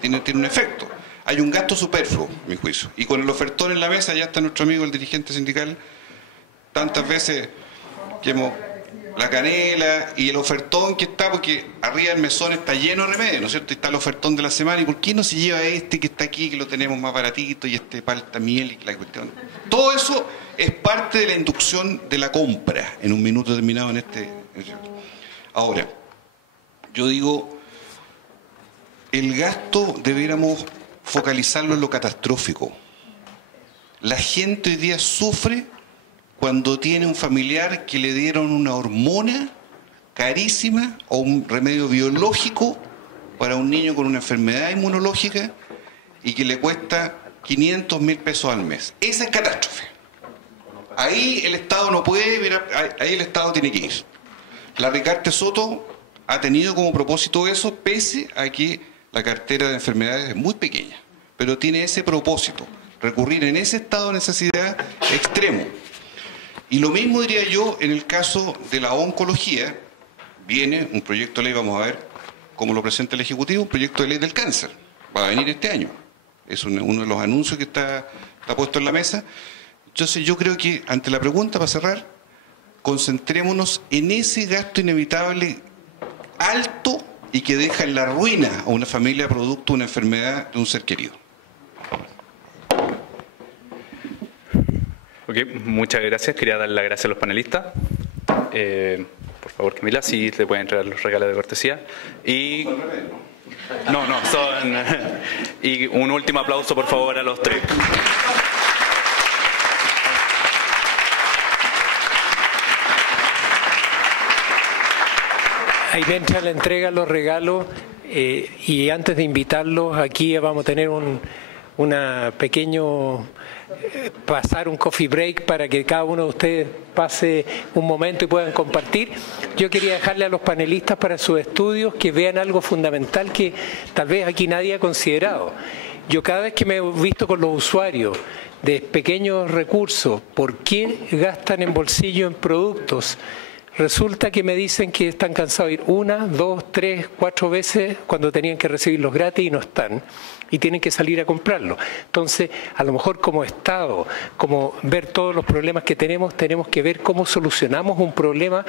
Tiene un efecto. Hay un gasto superfluo, a mi juicio. Y con el ofertón en la mesa, ya está nuestro amigo el dirigente sindical, tantas veces que la canela y el ofertón que está, porque arriba del mesón está lleno de remedios, ¿no es cierto? Y está el ofertón de la semana, ¿y por qué no se lleva este que está aquí, que lo tenemos más baratito, y este palta miel y la cuestión? Todo eso es parte de la inducción de la compra en un minuto determinado en este. Ahora, yo digo, el gasto debiéramos focalizarlo en lo catastrófico. La gente hoy día sufre cuando tiene un familiar que le dieron una hormona carísima o un remedio biológico para un niño con una enfermedad inmunológica y que le cuesta 500.000 pesos al mes. Esa es catástrofe. Ahí el Estado no puede, ahí el Estado tiene que ir. La Ricarte Soto ha tenido como propósito eso, pese a que la cartera de enfermedades es muy pequeña, pero tiene ese propósito, recurrir en ese estado de necesidad extremo. Y lo mismo diría yo en el caso de la oncología. Viene un proyecto de ley, vamos a ver cómo lo presenta el Ejecutivo, un proyecto de ley del cáncer. Va a venir este año. Es uno de los anuncios que está puesto en la mesa. Entonces yo creo que, ante la pregunta, para cerrar, concentrémonos en ese gasto inevitable alto y que deja en la ruina a una familia producto de una enfermedad de un ser querido. Ok, muchas gracias. Quería dar las gracias a los panelistas. Por favor, Camila, si le pueden entregar los regalos de cortesía. Y... No, son... Y un último aplauso, por favor, a los tres. Ahí mientras le entregan los regalos y antes de invitarlos, aquí vamos a tener una pequeño... pasar un coffee break para que cada uno de ustedes pase un momento y puedan compartir. Yo quería dejarle a los panelistas para sus estudios que vean algo fundamental que tal vez aquí nadie ha considerado. Yo cada vez que me he visto con los usuarios de pequeños recursos, ¿por qué gastan en bolsillo en productos? Resulta que me dicen que están cansados de ir 1, 2, 3, 4 veces cuando tenían que recibirlos gratis y no están. Y tienen que salir a comprarlo. Entonces, a lo mejor como Estado, como ver todos los problemas que tenemos que ver cómo solucionamos un problema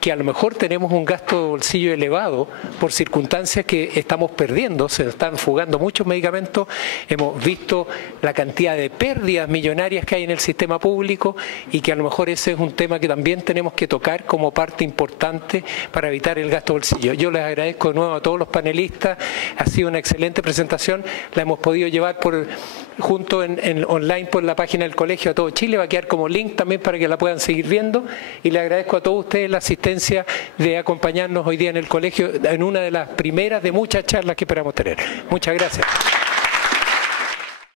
que a lo mejor tenemos un gasto de bolsillo elevado por circunstancias que estamos perdiendo, se están fugando muchos medicamentos, hemos visto la cantidad de pérdidas millonarias que hay en el sistema público y que a lo mejor ese es un tema que también tenemos que tocar como parte importante para evitar el gasto de bolsillo. Yo les agradezco de nuevo a todos los panelistas, ha sido una excelente presentación. La hemos podido llevar junto en online por la página del colegio a todo Chile, va a quedar como link también para que la puedan seguir viendo y le agradezco a todos ustedes la asistencia de acompañarnos hoy día en el colegio en una de las primeras de muchas charlas que esperamos tener. Muchas gracias.